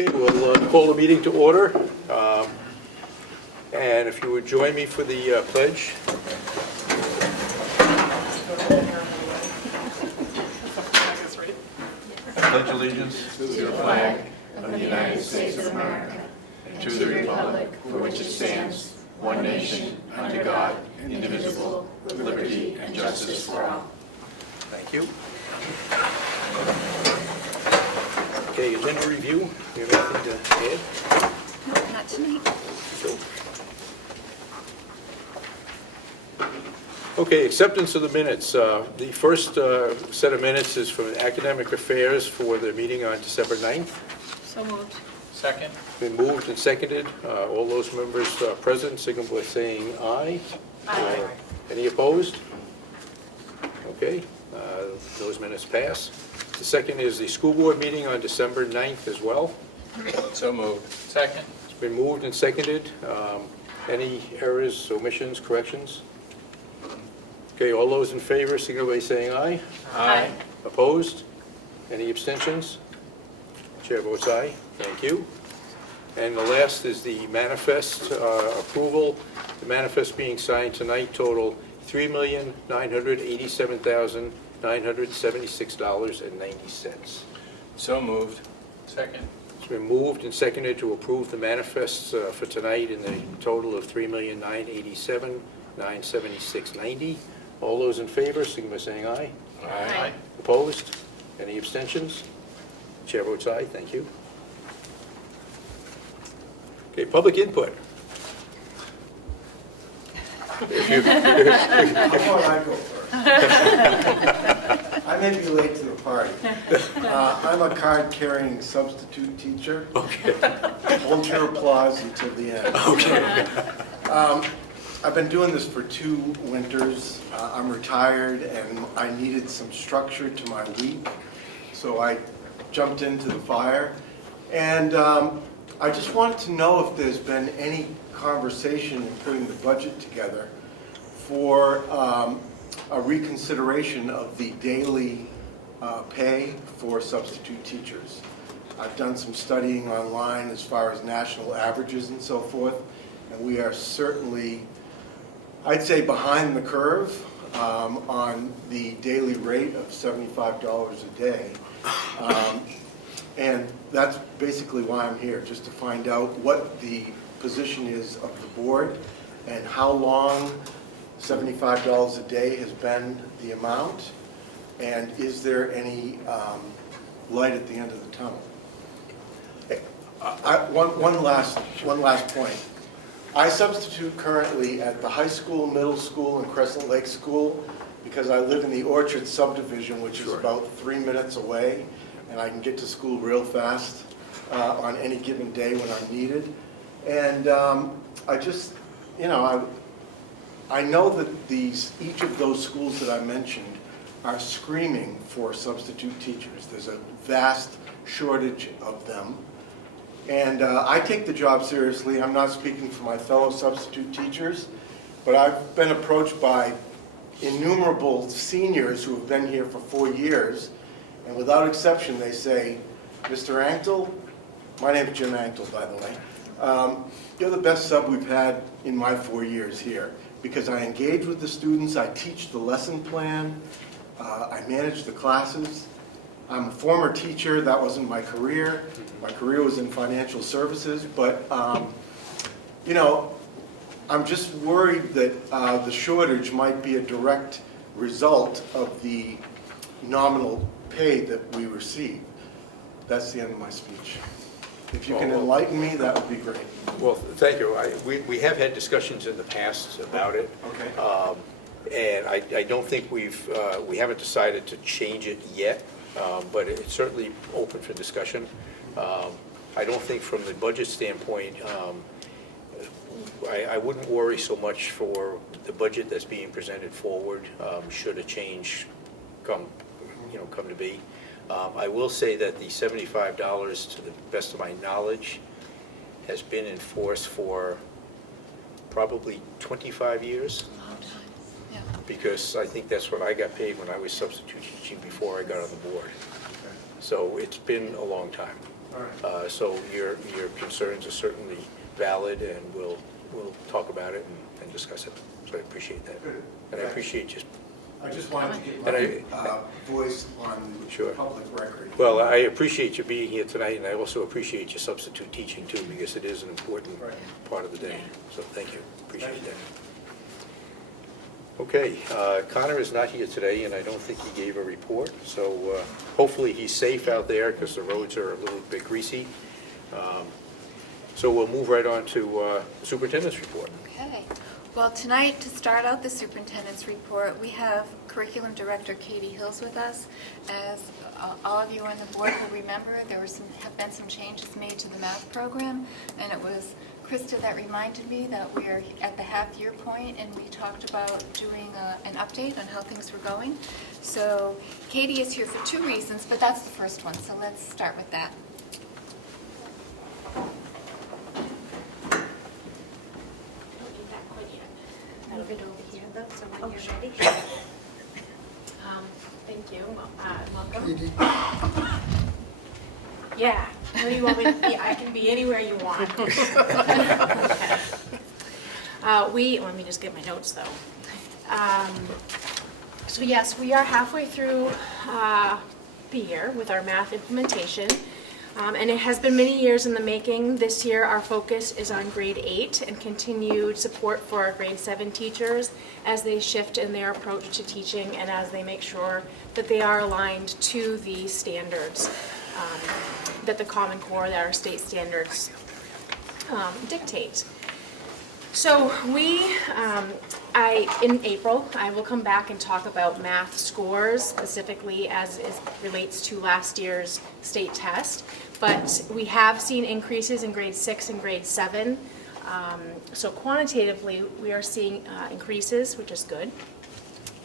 Okay, we'll call the meeting to order. And if you would join me for the pledge. I pledge allegiance to the flag of the United States of America and to the republic for which it stands, one nation, under God, indivisible, with liberty and justice for all. Thank you. Okay, agenda review. Do you have anything to add? No, not tonight. Cool. Okay, acceptance of the minutes. The first set of minutes is from Academic Affairs for the meeting on December 9th. So moved. Second. Been moved and seconded. All those members present, signify by saying aye. Aye. Any opposed? Okay, those minutes pass. The second is the school board meeting on December 9th as well. So moved. Second. It's been moved and seconded. Any errors, omissions, corrections? Okay, all those in favor, signify by saying aye. Aye. Opposed? Any abstentions? Chair votes aye. Thank you. And the last is the manifest approval. The manifest being signed tonight total $3,987,976.90. So moved. Second. It's been moved and seconded to approve the manifests for tonight in the total of $3,987,976.90. All those in favor, signify by saying aye. Aye. Opposed? Any abstentions? Chair votes aye. Thank you. Okay, public input. Before I go first, I may be late to the party. I'm a card-carrying substitute teacher. Okay. Hold your applause until the end. Okay. I've been doing this for 2 winters. I'm retired, and I needed some structure to my week, so I jumped into the fire. And I just wanted to know if there's been any conversation in putting the budget together for a reconsideration of the daily pay for substitute teachers. I've done some studying online as far as national averages and so forth, and we are certainly, I'd say, behind the curve on the daily rate of $75 a day. And that's basically why I'm here, just to find out what the position is of the board and how long $75 a day has been the amount, and is there any light at the end of the tunnel? One last point. I substitute currently at the high school, middle school, and Crescent Lake School because I live in the Orchard subdivision, which is about 3 minutes away, and I can get to school real fast on any given day when I'm needed. And I just, I know that each of those schools that I mentioned are screaming for substitute teachers. There's a vast shortage of them. And I take the job seriously. I'm not speaking for my fellow substitute teachers, but I've been approached by innumerable seniors who have been here for 4 years, and without exception they say, Mr. Anktel, my name is Jim Anktel, by the way, you're the best sub we've had in my 4 years here, because I engage with the students, I teach the lesson plan, I manage the classes. I'm a former teacher. That wasn't my career. My career was in financial services, but I'm just worried that the shortage might be a direct result of the nominal pay that we receive. That's the end of my speech. If you can enlighten me, that would be great. Well, thank you. We have had discussions in the past about it. Okay. And I don't think we haven't decided to change it yet, but it's certainly open for discussion. I don't think from the budget standpoint, I wouldn't worry so much for the budget that's being presented forward, should a change come to be. I will say that the $75, to the best of my knowledge, has been in force for probably 25 years. Yeah. Because I think that's what I got paid when I was substitute teaching before I got on the board. So it's been a long time. All right. So your concerns are certainly valid, and we'll talk about it and discuss it. So I appreciate that. Good. And I appreciate just, I just wanted to get my voice on Sure. public record. well, I appreciate you being here tonight, and I also appreciate your substitute teaching too, because it is an important Right. part of the day. So thank you, appreciate Thank you. that. Okay, Connor is not here today, and I don't think he gave a report, so hopefully he's safe out there, because the roads are a little bit greasy. So we'll move right on to superintendent's report. Okay. Well, tonight, to start out the superintendent's report, we have Curriculum Director Katie Hills with us. As all of you on the board will remember, there have been some changes made to the math program, and it was Krista that reminded me that we are at the half-year point, and we talked about doing an update on how things were going. So Katie is here for 2 reasons, but that's the first one, so let's start with that. Move it over here though, so when you're ready. Thank you, welcome. Yeah, where you want me to be, I can be anywhere you want. Let me just get my notes though. So yes, we are halfway through the year with our math implementation. And it has been many years in the making. This year, our focus is on grade 8 and continued support for our grade 7 teachers as they shift in their approach to teaching and as they make sure that they are aligned to the standards that the Common Core, that our state standards dictate. So in April, I will come back and talk about math scores, specifically as it relates to last year's state test. But we have seen increases in grade 6 and grade 7. So quantitatively, we are seeing increases, which is good.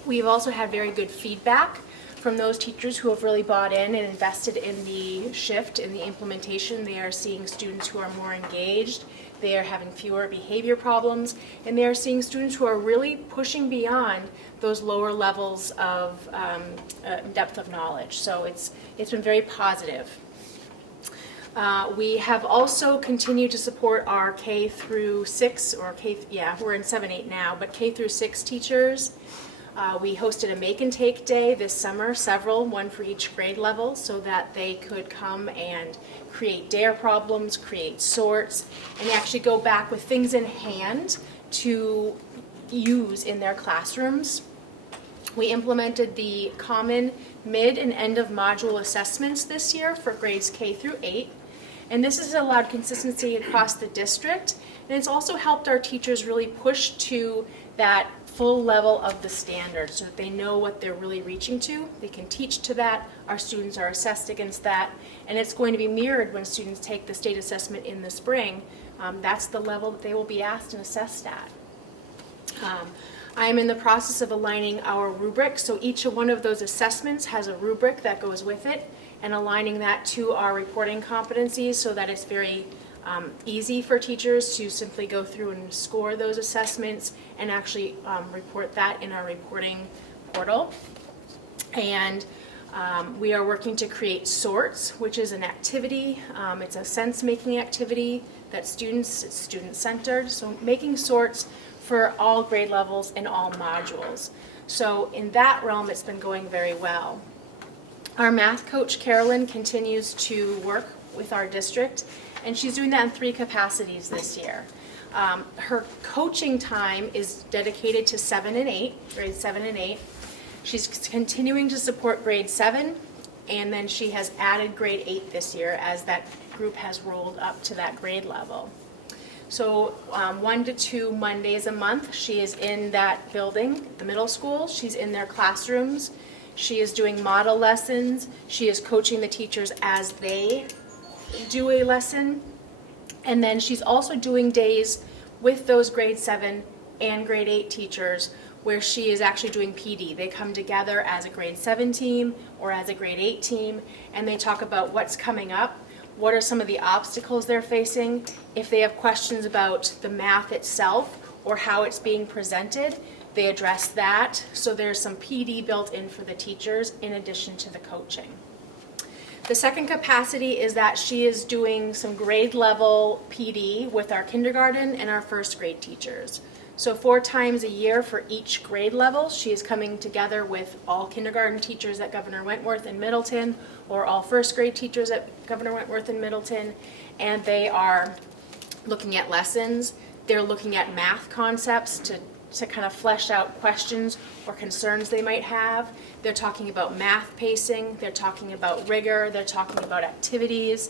We've also had very good feedback from those teachers who have really bought in and invested in the shift, in the implementation. They are seeing students who are more engaged. They are having fewer behavior problems, and they are seeing students who are really pushing beyond those lower levels of depth of knowledge. So it's been very positive. We have also continued to support our K through 6, we're in 7-8 now, but K through 6 teachers. We hosted a make and take day this summer, one for each grade level, so that they could come and create DARE problems, create sorts, and actually go back with things in hand to use in their classrooms. We implemented the common mid and end of module assessments this year for grades K through 8. And this has allowed consistency across the district, and it's also helped our teachers really push to that full level of the standard so that they know what they're really reaching to. They can teach to that. Our students are assessed against that, and it's going to be mirrored when students take the state assessment in the spring. That's the level that they will be asked and assessed at. I am in the process of aligning our rubric, so each one of those assessments has a rubric that goes with it, and aligning that to our reporting competencies so that it's very easy for teachers to simply go through and score those assessments and actually report that in our reporting portal. And we are working to create sorts, which is an activity. It's a sense-making activity that it's student-centered, so making sorts for all grade levels and all modules. So in that realm, it's been going very well. Our math coach, Carolyn, continues to work with our district, and she's doing that in 3 capacities this year. Her coaching time is dedicated to 7 and 8, grades 7 and 8. She's continuing to support grade 7, and then she has added grade 8 this year as that group has rolled up to that grade level. So 1 to 2 Mondays a month, she is in that building, the middle school. She's in their classrooms. She is doing model lessons. She is coaching the teachers as they do a lesson. And then she's also doing days with those grade 7 and grade 8 teachers where she is actually doing PD. They come together as a grade 7 team or as a grade 8 team, and they talk about what's coming up, what are some of the obstacles they're facing. If they have questions about the math itself or how it's being presented, they address that. So there's some PD built in for the teachers in addition to the coaching. The second capacity is that she is doing some grade level PD with our kindergarten and our first grade teachers. So 4 times a year for each grade level, she is coming together with all kindergarten teachers at Governor Wentworth in Middleton, or all first grade teachers at Governor Wentworth in Middleton, and they are looking at lessons. They're looking at math concepts to kind of flesh out questions or concerns they might have. They're talking about math pacing, they're talking about rigor, they're talking about activities.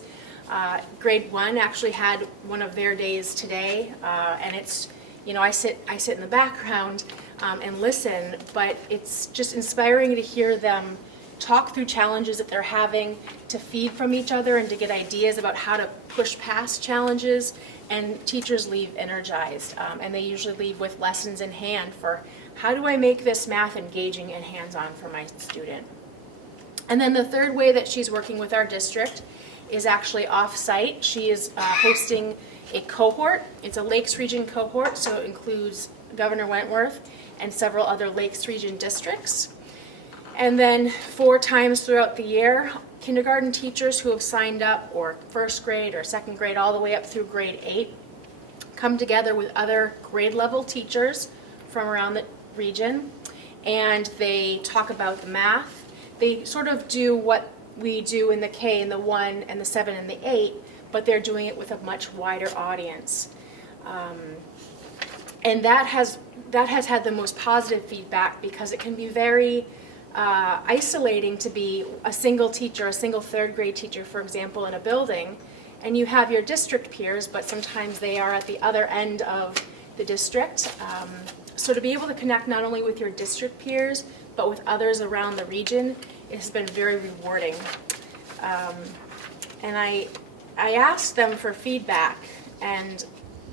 Grade 1 actually had one of their days today, and it's, I sit in the background and listen, but it's just inspiring to hear them talk through challenges that they're having, to feed from each other and to get ideas about how to push past challenges, and teachers leave energized, and they usually leave with lessons in hand for how do I make this math engaging and hands-on for my student. And then the third way that she's working with our district is actually off-site. She is hosting a cohort. It's a Lakes Region cohort, so it includes Governor Wentworth and several other Lakes Region districts. And then 4 times throughout the year, kindergarten teachers who have signed up, or first grade or second grade, all the way up through grade 8, come together with other grade level teachers from around the region, and they talk about the math. They sort of do what we do in the K and the 1 and the 7 and the 8, but they're doing it with a much wider audience. And that has had the most positive feedback, because it can be very isolating to be a single teacher, a single third grade teacher, for example, in a building, and you have your district peers, but sometimes they are at the other end of the district. So to be able to connect not only with your district peers, but with others around the region, it has been very rewarding. And I asked them for feedback, and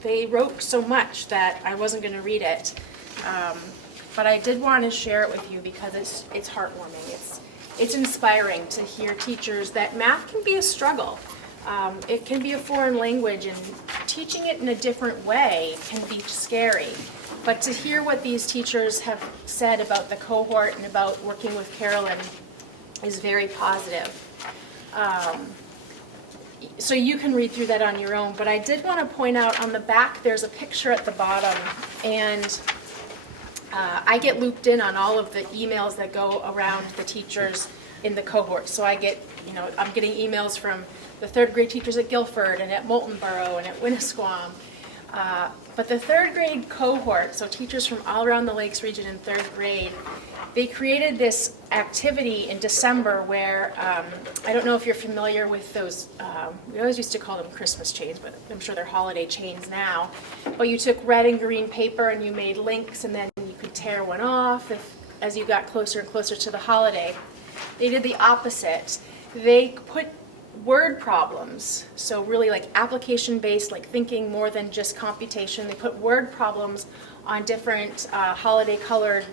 they wrote so much that I wasn't going to read it. But I did want to share it with you because it's heartwarming. It's inspiring to hear teachers that math can be a struggle. It can be a foreign language, and teaching it in a different way can be scary. But to hear what these teachers have said about the cohort and about working with Carolyn is very positive. So you can read through that on your own, but I did want to point out on the back there's a picture at the bottom, and I get looped in on all of the emails that go around the teachers in the cohort. So I'm getting emails from the third grade teachers at Guilford and at Moultonborough and at Winnisquam. But the third grade cohort, so teachers from all around the Lakes region in third grade, they created this activity in December where, I don't know if you're familiar with those, we always used to call them Christmas chains, but I'm sure they're holiday chains now. But you took red and green paper and you made links, and then you could tear one off as you got closer and closer to the holiday. They did the opposite. They put word problems, so really like application-based, like thinking more than just computation. They put word problems on different holiday-colored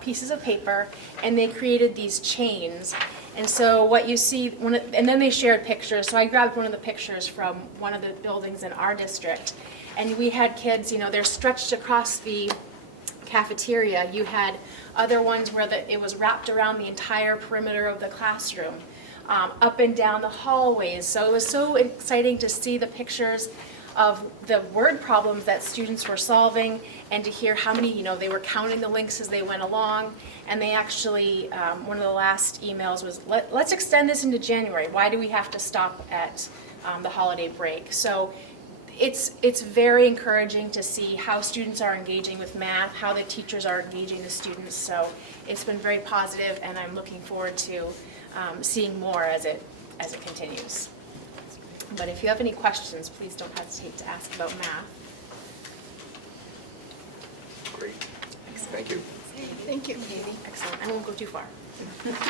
pieces of paper, and they created these chains. And so what you see, and then they shared pictures. So I grabbed one of the pictures from one of the buildings in our district, and we had kids, they're stretched across the cafeteria. You had other ones where it was wrapped around the entire perimeter of the classroom, up and down the hallways. So it was so exciting to see the pictures of the word problems that students were solving, and to hear how many, they were counting the links as they went along. And they actually, one of the last emails was, let's extend this into January. Why do we have to stop at the holiday break? So it's very encouraging to see how students are engaging with math, how the teachers are engaging the students. So it's been very positive, and I'm looking forward to seeing more as it continues. But if you have any questions, please don't hesitate to ask about math. Great. Thank you. Thank you, Katie. Excellent. I won't go too far.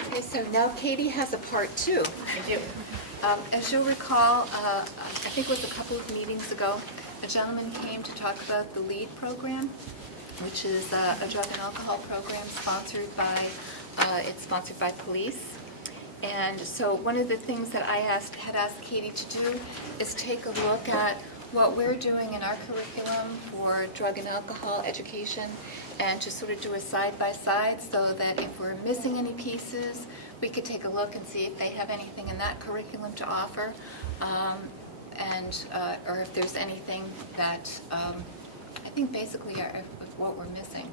Okay, so now Katie has a part 2. I do. As you'll recall, I think it was a couple of meetings ago, a gentleman came to talk about the LEAD program, which is a drug and alcohol program sponsored by police. And so one of the things that I had asked Katie to do is take a look at what we're doing in our curriculum for drug and alcohol education, and to sort of do a side-by-side so that if we're missing any pieces, we could take a look and see if they have anything in that curriculum to offer, or if there's anything that I think basically are what we're missing.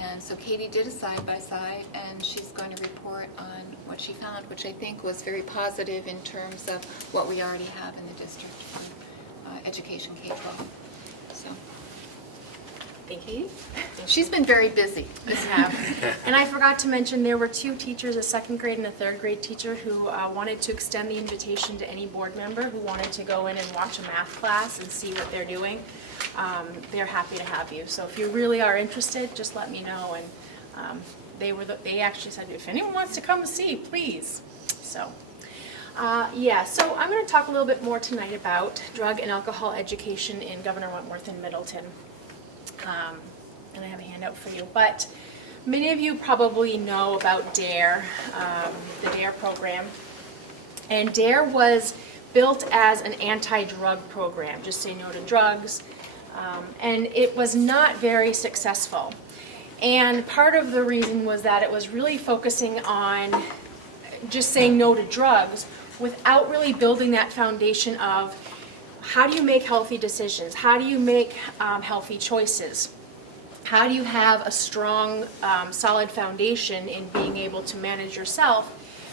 And so Katie did a side-by-side, and she's going to report on what she found, which I think was very positive in terms of what we already have in the district for education K-12. So, Thank you. she's been very busy. And I forgot to mention, there were 2 teachers, a 2nd grade and a 3rd grade teacher, who wanted to extend the invitation to any board member who wanted to go in and watch a math class and see what they're doing. They're happy to have you. So if you really are interested, just let me know. And they actually said, if anyone wants to come and see, please. So so I'm going to talk a little bit more tonight about drug and alcohol education in Governor Wentworth and Middleton. And I have a handout for you. But many of you probably know about DARE, the DARE program. And DARE was built as an anti-drug program, just say no to drugs. And it was not very successful. And part of the reason was that it was really focusing on just saying no to drugs without really building that foundation of how do you make healthy decisions? How do you make healthy choices? How do you have a strong, solid foundation in being able to manage yourself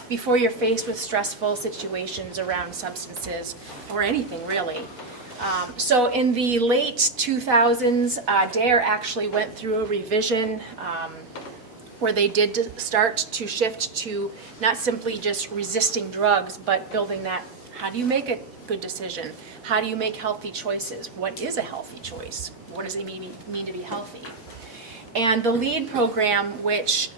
before you're faced with stressful situations around substances or anything really? So in the late 2000s, DARE actually went through a revision where they did start to shift to not simply just resisting drugs, but building that, how do you make a good decision? How do you make healthy choices? What is a healthy choice? What does it mean to be healthy? And the LEAD program, which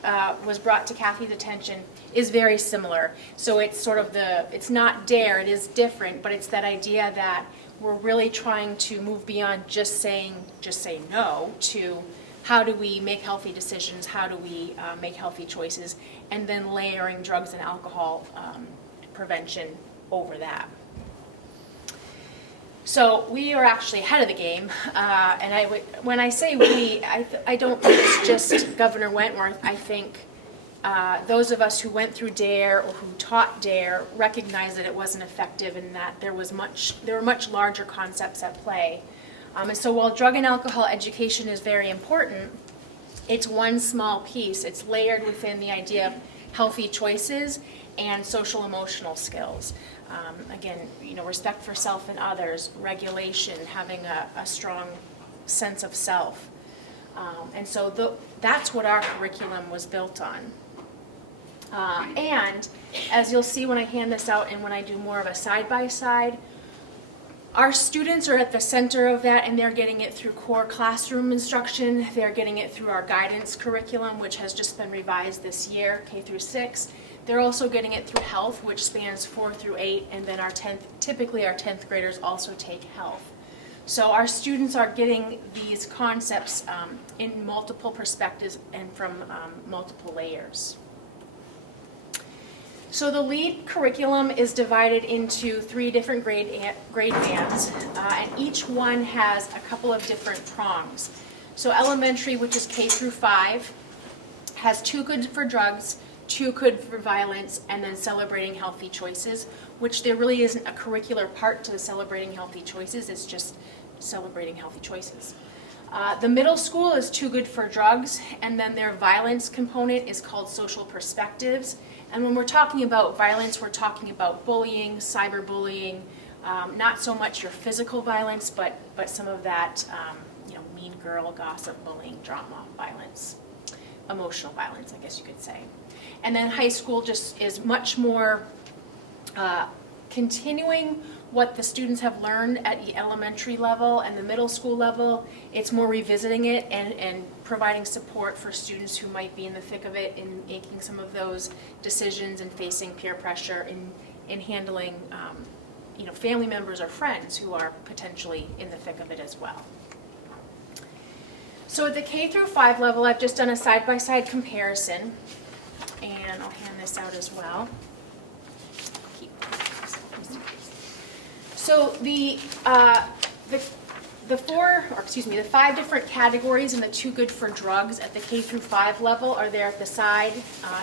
was brought to Kathy's attention, is very similar. So it's sort of it's not DARE, it is different, but it's that idea that we're really trying to move beyond just say no to how do we make healthy decisions, how do we make healthy choices, and then layering drugs and alcohol prevention over that. So we are actually ahead of the game, and when I say we, I don't think it's just Governor Wentworth. I think those of us who went through DARE or who taught DARE recognize that it wasn't effective and that there were much larger concepts at play. And so while drug and alcohol education is very important, it's one small piece. It's layered within the idea of healthy choices and social emotional skills. Again, respect for self and others, regulation, having a strong sense of self. And so that's what our curriculum was built on. And as you'll see when I hand this out and when I do more of a side-by-side, our students are at the center of that, and they're getting it through core classroom instruction. They're getting it through our guidance curriculum, which has just been revised this year, K through 6. They're also getting it through health, which spans 4 through 8, and then typically our 10th graders also take health. So our students are getting these concepts in multiple perspectives and from multiple layers. So the LEAD curriculum is divided into 3 different grade bands, and each one has a couple of different prongs. So elementary, which is K through 5, has Too Good for Drugs, Too Good for Violence, and then Celebrating Healthy Choices, which there really isn't a curricular part to the Celebrating Healthy Choices, it's just celebrating healthy choices. The middle school is Too Good for Drugs, and then their violence component is called Social Perspectives. And when we're talking about violence, we're talking about bullying, cyberbullying, not so much your physical violence, but some of that, mean girl, gossip, bullying, drama, violence, emotional violence, I guess you could say. And then high school just is much more continuing what the students have learned at the elementary level and the middle school level. It's more revisiting it and providing support for students who might be in the thick of it in making some of those decisions and facing peer pressure in handling family members or friends who are potentially in the thick of it as well. So at the K through 5 level, I've just done a side-by-side comparison, and I'll hand this out as well. So the 5 different categories in the Too Good for Drugs at the K through 5 level are there at the side,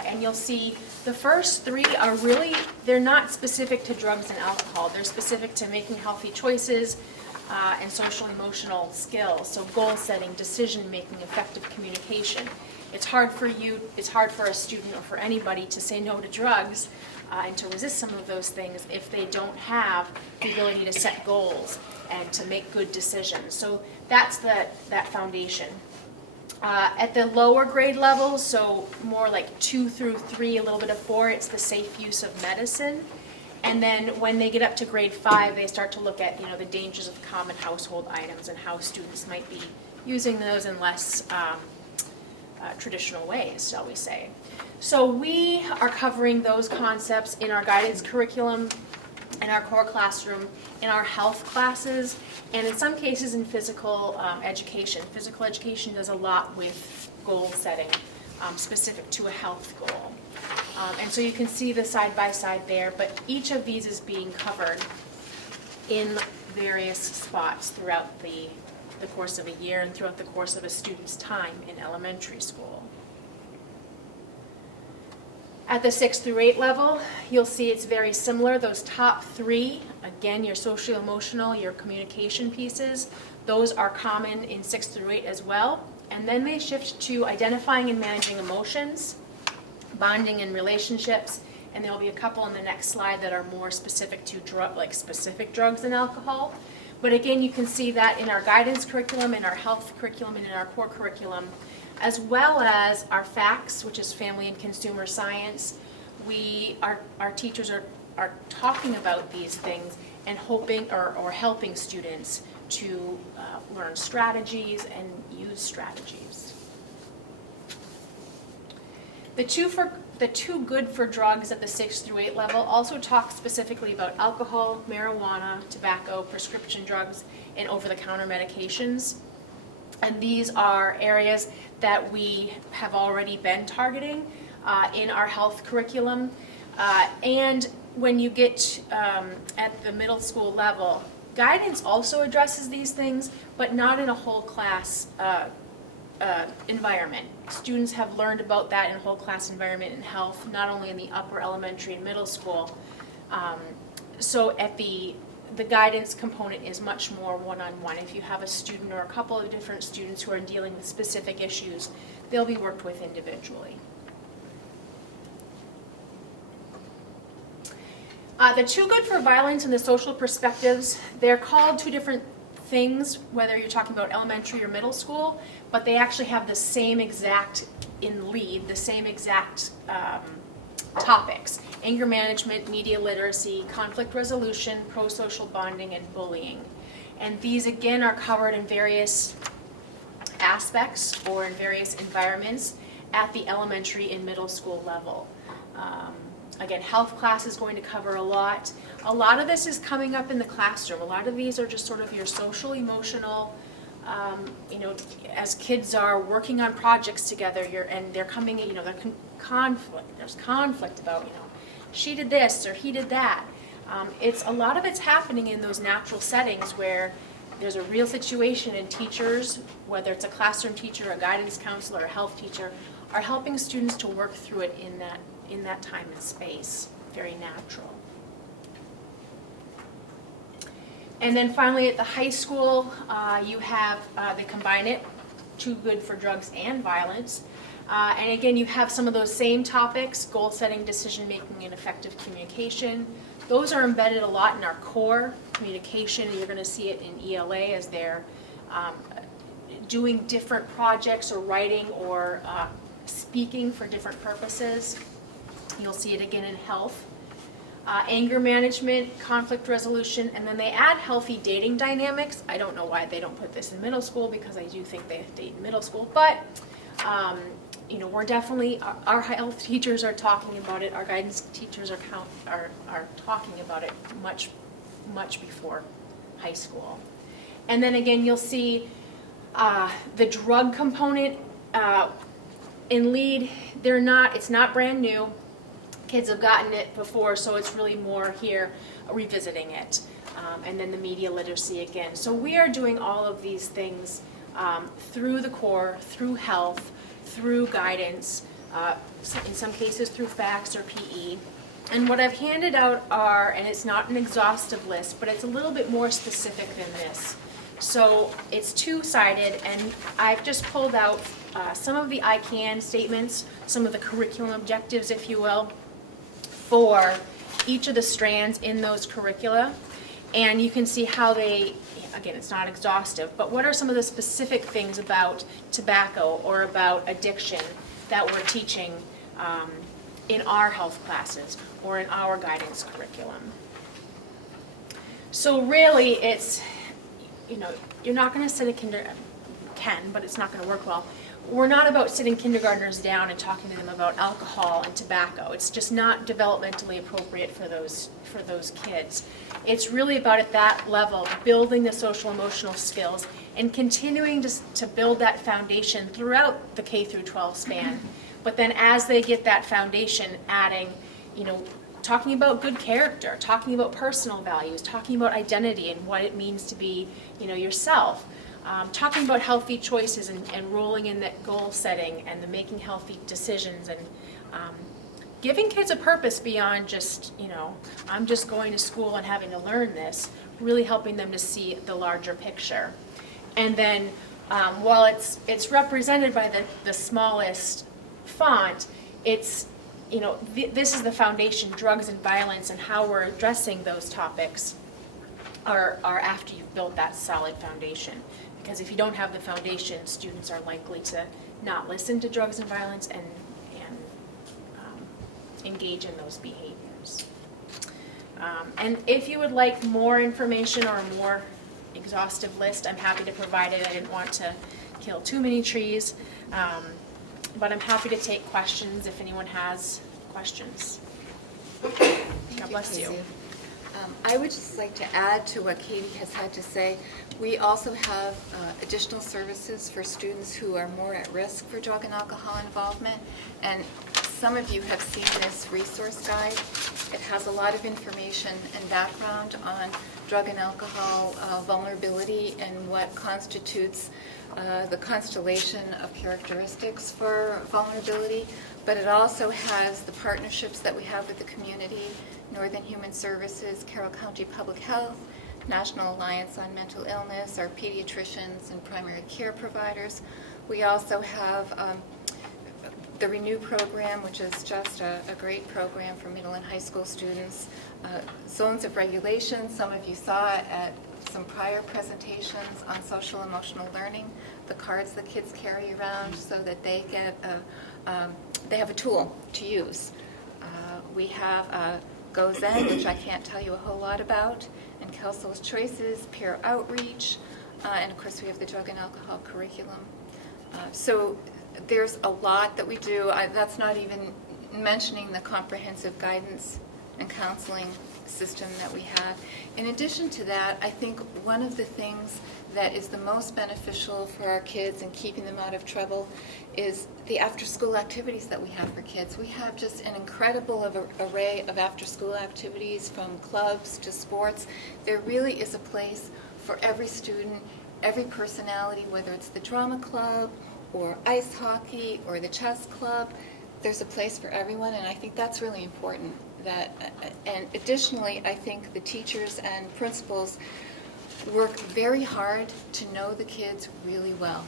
and you'll see The first three are really, they're not specific to drugs and alcohol. They're specific to making healthy choices and social emotional skills. So goal setting, decision making, effective communication. It's hard for a student or for anybody to say no to drugs and to resist some of those things if they don't have the ability to set goals and to make good decisions. So that's that foundation. At the lower grade levels, so more like 2 through 3, a little bit of 4, it's the safe use of medicine. And then when they get up to grade 5, they start to look at, the dangers of common household items and how students might be using those in less traditional ways, shall we say. So we are covering those concepts in our guidance curriculum, in our core classroom, in our health classes, and in some cases in physical education. Physical education does a lot with goal setting specific to a health goal. And so you can see the side-by-side there, but each of these is being covered in various spots throughout the course of a year and throughout the course of a student's time in elementary school. At the 6 through 8 level, you'll see it's very similar. Those top 3, again, your social-emotional, your communication pieces, those are common in 6 through 8 as well. And then they shift to identifying and managing emotions, bonding and relationships, and there'll be a couple on the next slide that are more specific to specific drugs and alcohol. But again, you can see that in our guidance curriculum, in our health curriculum, and in our core curriculum, as well as our FACS, which is Family and Consumer Science. Our teachers are talking about these things and hoping or helping students to learn strategies and use strategies. The two good for drugs at the 6 through 8 level also talk specifically about alcohol, marijuana, tobacco, prescription drugs, and over-the-counter medications. And these are areas that we have already been targeting in our health curriculum. And when you get at the middle school level, guidance also addresses these things, but not in a whole class environment. Students have learned about that in a whole class environment in health, not only in the upper elementary and middle school. So at the guidance component is much more one-on-one. If you have a student or a couple of different students who are dealing with specific issues, they'll be worked with individually. The two good for violence and the social perspectives, they're called two different things, whether you're talking about elementary or middle school, but they actually have the same exact the same exact topics: anger management, media literacy, conflict resolution, pro-social bonding, and bullying. And these again are covered in various aspects or in various environments at the elementary and middle school level. Again, health class is going to cover a lot. A lot of this is coming up in the classroom. A lot of these are just sort of your social, emotional, as kids are working on projects together, and they're coming, there's conflict about, she did this or he did that. A lot of it's happening in those natural settings where there's a real situation, and teachers, whether it's a classroom teacher, a guidance counselor, a health teacher, are helping students to work through it in that time and space. Very natural. And then finally at the high school, you have, they combine it, too good for drugs and violence. And again, you have some of those same topics: goal setting, decision making, and effective communication. Those are embedded a lot in our core communication. You're going to see it in ELA as they're doing different projects or writing or speaking for different purposes. You'll see it again in health. Anger management, conflict resolution, and then they add healthy dating dynamics. I don't know why they don't put this in middle school, because I do think they date in middle school, but we're definitely, our health teachers are talking about it, our guidance teachers are talking about it much before high school. And then again, you'll see the drug component in LEAD. It's not brand new. Kids have gotten it before, so it's really more here revisiting it. And then the media literacy again. So we are doing all of these things through the core, through health, through guidance, in some cases through fax or PE. And what I've handed out are, and it's not an exhaustive list, but it's a little bit more specific than this. So it's two-sided, and I've just pulled out some of the I can statements, some of the curriculum objectives, if you will, for each of the strands in those curricula. And you can see how they, again, it's not exhaustive, but what are some of the specific things about tobacco or about addiction that we're teaching in our health classes or in our guidance curriculum. So really it's, you're not going to sit but it's not going to work well. We're not about sitting kindergartners down and talking to them about alcohol and tobacco. It's just not developmentally appropriate for those kids. It's really about at that level building the social emotional skills and continuing to build that foundation throughout the K through 12 span. But then as they get that foundation, adding, talking about good character, talking about personal values, talking about identity and what it means to be, yourself. Talking about healthy choices and rolling in that goal setting and the making healthy decisions and giving kids a purpose beyond just, I'm just going to school and having to learn this, really helping them to see the larger picture. And then while it's represented by the smallest font, it's, this is the foundation, drugs and violence, and how we're addressing those topics are after you've built that solid foundation. Because if you don't have the foundation, students are likely to not listen to drugs and violence and engage in those behaviors. And if you would like more information or a more exhaustive list, I'm happy to provide it. I didn't want to kill too many trees, but I'm happy to take questions if anyone has questions. God bless you. I would just like to add to what Katie has had to say. We also have additional services for students who are more at risk for drug and alcohol involvement. And some of you have seen this resource guide. It has a lot of information and background on drug and alcohol vulnerability and what constitutes the constellation of characteristics for vulnerability. But it also has the partnerships that we have with the community, Northern Human Services, Carroll County Public Health, National Alliance on Mental Illness, our pediatricians and primary care providers. We also have the Renew program, which is just a great program for middle and high school students. Zones of regulation, some of you saw it at some prior presentations on social emotional learning, the cards the kids carry around so that they get they have a tool to use. We have Go Zen, which I can't tell you a whole lot about, and Kelso's Choices, peer outreach, and of course we have the drug and alcohol curriculum. So there's a lot that we do. That's not even mentioning the comprehensive guidance and counseling system that we have. In addition to that, I think one of the things that is the most beneficial for our kids and keeping them out of trouble is the after-school activities that we have for kids. We have just an incredible array of after-school activities, from clubs to sports. There really is a place for every student, every personality, whether it's the drama club or ice hockey or the chess club. There's a place for everyone, and I think that's really important. And additionally, I think the teachers and principals work very hard to know the kids really well.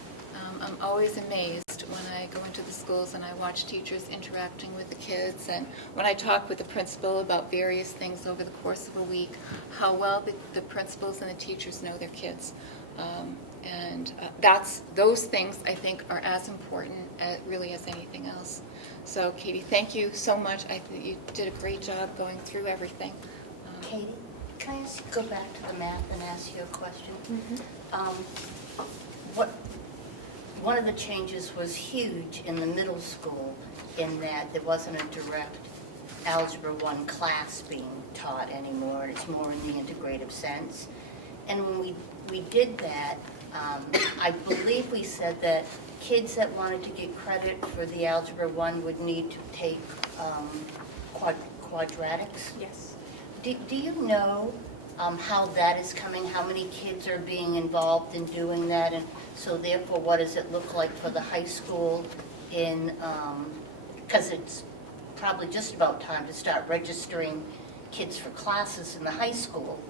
I'm always amazed when I go into the schools and I watch teachers interacting with the kids, and when I talk with the principal about various things over the course of a week, how well the principals and the teachers know their kids. Those things, I think, are as important really as anything else. So, Katie, thank you so much. I think you did a great job going through everything. Katie, can I go back to the math and ask you a question? Mm-hmm. One of the changes was huge in the middle school in that there wasn't a direct Algebra 1 class being taught anymore. It's more in the integrative sense. And when we did that, I believe we said that kids that wanted to get credit for the Algebra 1 would need to take quadratics. Yes. Do you know how that is coming, how many kids are being involved in doing that, and so therefore what does it look like for the high school in because it's probably just about time to start registering kids for classes in the high school.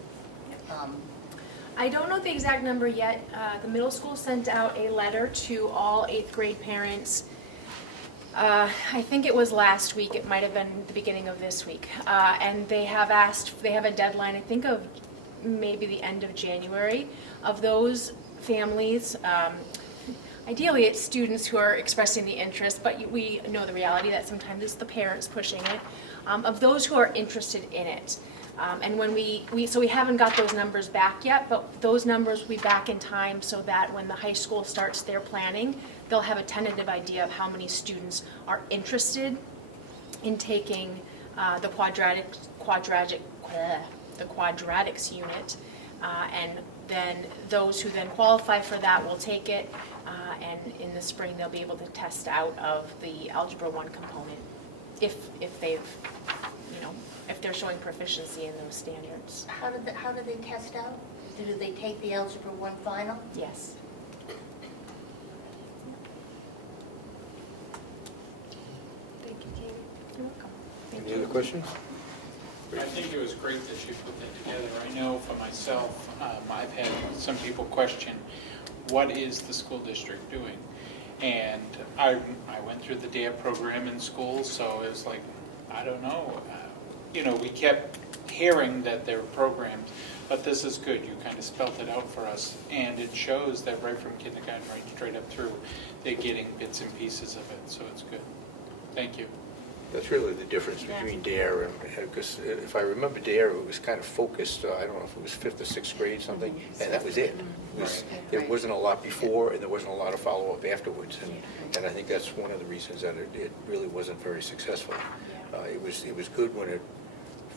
I don't know the exact number yet. The middle school sent out a letter to all 8th grade parents. I think it was last week, it might have been the beginning of this week. And they have a deadline, I think of maybe the end of January, of those families. Ideally, it's students who are expressing the interest, but we know the reality that sometimes it's the parents pushing it, of those who are interested in it. And when we haven't got those numbers back yet, but those numbers will be back in time so that when the high school starts their planning, they'll have a tentative idea of how many students are interested in taking the quadratics unit, and then those who then qualify for that will take it, and in the spring they'll be able to test out of the Algebra 1 component if they've, if they're showing proficiency in those standards. How do they test out? Do they take the Algebra 1 final? Yes. Thank you, Katie. You're welcome. Any other questions? I think it was great that you put that together. I know for myself, I've had some people question, what is the school district doing? And I went through the DARE program in school, so it was like, I don't know. We kept hearing that there were programs, but this is good. You kind of spelled it out for us, and it shows that right from kindergarten right straight up through, they're getting bits and pieces of it, so it's good. Thank you. That's really the difference between DARE and, because if I remember DARE, it was kind of focused, I don't know if it was 5th or 6th grade something, and that was it. There wasn't a lot before, and there wasn't a lot of follow-up afterwards, and I think that's one of the reasons that it really wasn't very successful. It was good when it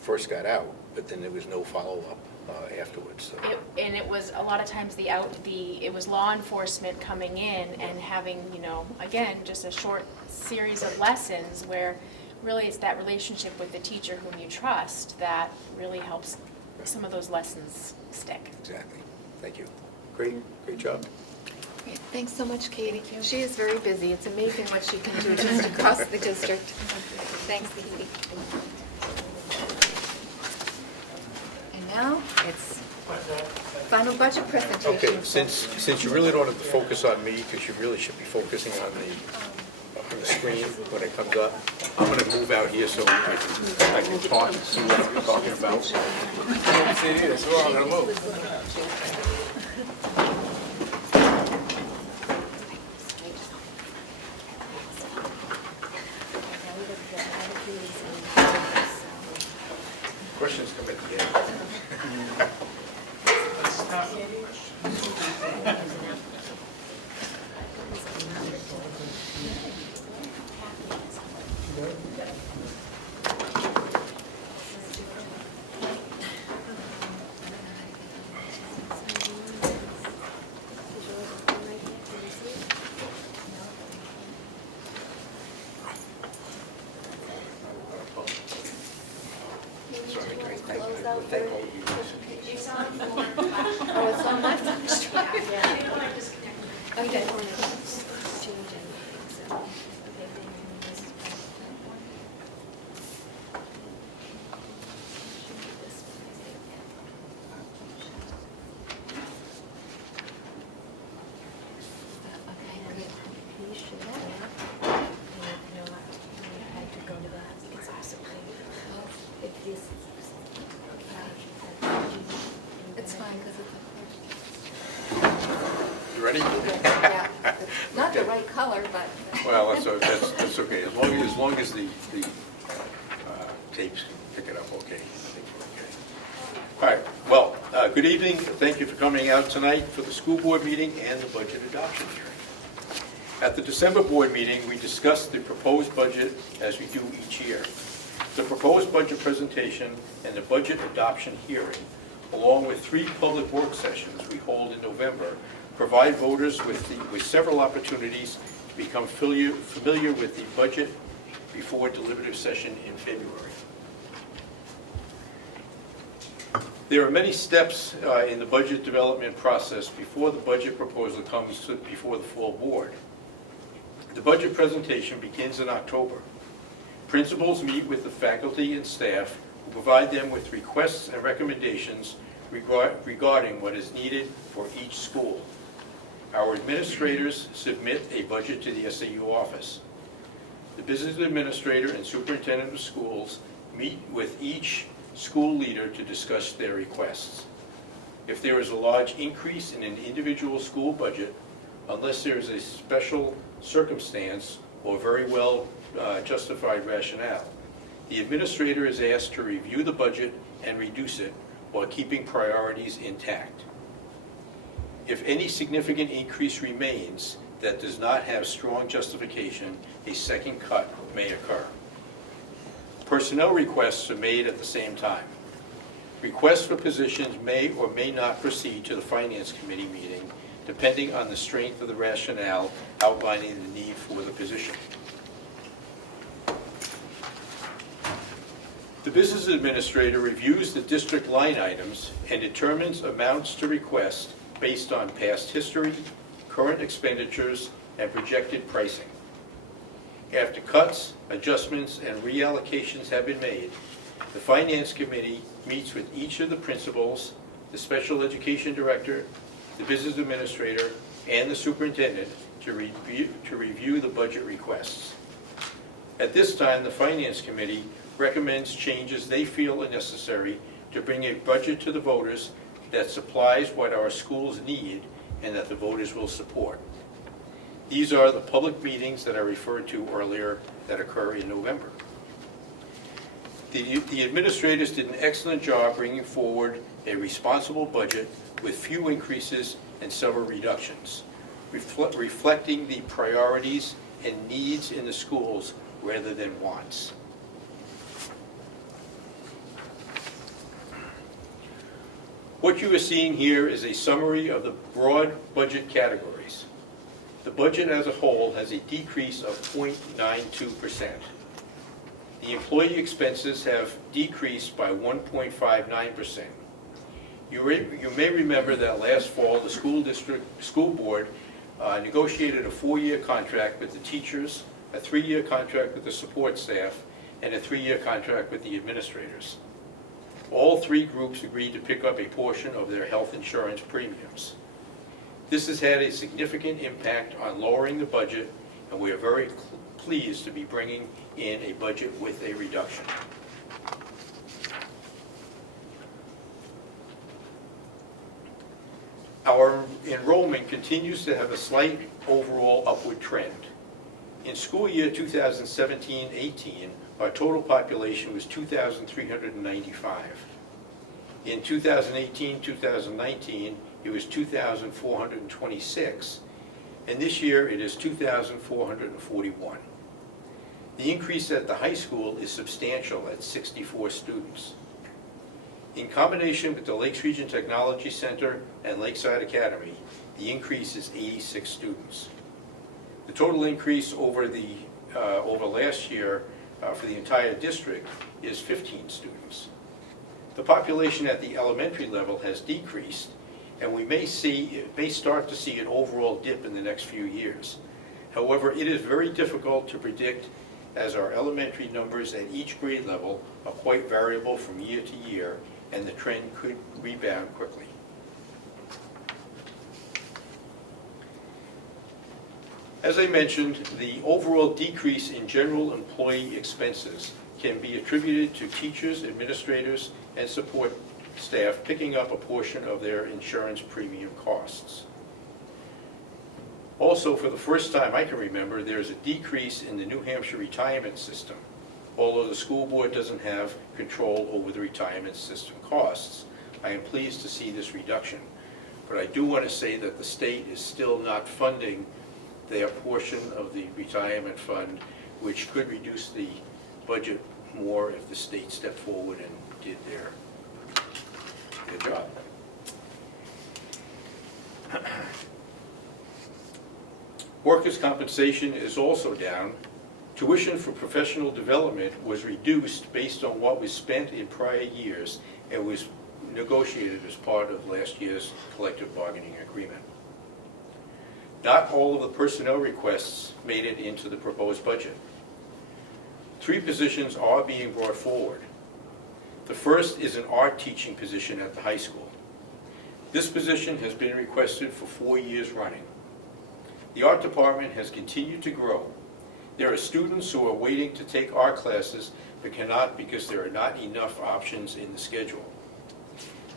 first got out, but then there was no follow-up afterwards. So. It was a lot of times it was law enforcement coming in and having, again, just a short series of lessons where really it's that relationship with the teacher whom you trust that really helps some of those lessons stick. Exactly. Thank you. Great job. Great. Thanks so much, Katie. She is very busy. It's amazing what she can do just across the district. Thanks, Katie. And now it's final budget presentation. Okay, since you really don't have to focus on me, because you really should be focusing on the screen when it comes up, I'm going to move out here so I can talk and see what I'm talking about. So we're all going to move. Questions come at the end. Oh, it's on my flash drive. Okay. It's fine, because it's You ready? yeah, not the right color, but. Well, that's okay. As long as the tapes can pick it up, okay. I think we're okay. All right. Well, good evening. Thank you for coming out tonight for the school board meeting and the budget adoption hearing. At the December board meeting, we discussed the proposed budget as we do each year. The proposed budget presentation and the budget adoption hearing, along with 3 public work sessions we hold in November, provide voters with several opportunities to become familiar with the budget before deliberative session in February. There are many steps in the budget development process before the budget proposal comes before the full board. The budget presentation begins in October Principals meet with the faculty and staff who provide them with requests and recommendations regarding what is needed for each school. Our administrators submit a budget to the SAU office. The business administrator and superintendent of schools meet with each school leader to discuss their requests. If there is a large increase in an individual school budget, unless there is a special circumstance or very well justified rationale, the administrator is asked to review the budget and reduce it while keeping priorities intact. If any significant increase remains that does not have strong justification, a second cut may occur. Personnel requests are made at the same time. Requests for positions may or may not proceed to the Finance Committee meeting, depending on the strength of the rationale outlining the need for the position. The business administrator reviews the district line items and determines amounts to request based on past history, current expenditures, and projected pricing. After cuts, adjustments, and reallocations have been made, the Finance Committee meets with each of the principals, the special education director, the business administrator, and the superintendent to review the budget requests. At this time, the Finance Committee recommends changes they feel are necessary to bring a budget to the voters that supplies what our schools need and that the voters will support. These are the public meetings that I referred to earlier that occur in November. The administrators did an excellent job bringing forward a responsible budget with few increases and several reductions, reflecting the priorities and needs in the schools rather than wants. What you are seeing here is a summary of the broad budget categories. The budget as a whole has a decrease of 0.92%. The employee expenses have decreased by 1.59%. You may remember that last fall, the school board negotiated a 4-year contract with the teachers, a 3-year contract with the support staff, and a 3-year contract with the administrators. All 3 groups agreed to pick up a portion of their health insurance premiums. This has had a significant impact on lowering the budget, and we are very pleased to be bringing in a budget with a reduction. Our enrollment continues to have a slight overall upward trend. In school year 2017-18, our total population was 2,395. In 2018-2019, it was 2,426, and this year it is 2,441. The increase at the high school is substantial at 64 students. In combination with the Lakes Region Technology Center and Lakeside Academy, the increase is 86 students. The total increase over last year for the entire district is 15 students. The population at the elementary level has decreased, and we may start to see an overall dip in the next few years. However, it is very difficult to predict, as our elementary numbers at each grade level are quite variable from year to year, and the trend could rebound quickly. As I mentioned, the overall decrease in general employee expenses can be attributed to teachers, administrators, and support staff picking up a portion of their insurance premium costs. Also, for the first time I can remember, there is a decrease in the New Hampshire retirement system. Although the school board doesn't have control over the retirement system costs, I am pleased to see this reduction. But I do want to say that the state is still not funding their portion of the retirement fund, which could reduce the budget more if the state stepped forward and did their job. Workers' compensation is also down. Tuition for professional development was reduced based on what was spent in prior years and was negotiated as part of last year's collective bargaining agreement. Not all of the personnel requests made it into the proposed budget. 3 positions are being brought forward. The first is an art teaching position at the high school. This position has been requested for 4 years running. The art department has continued to grow. There are students who are waiting to take art classes but cannot because there are not enough options in the schedule.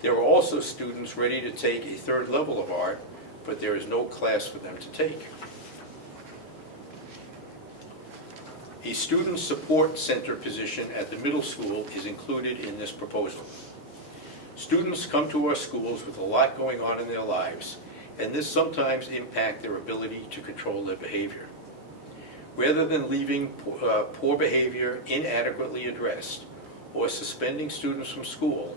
There are also students ready to take a 3rd level of art, but there is no class for them to take. A student support center position at the middle school is included in this proposal. Students come to our schools with a lot going on in their lives, and this sometimes impacts their ability to control their behavior. Rather than leaving poor behavior inadequately addressed or suspending students from school,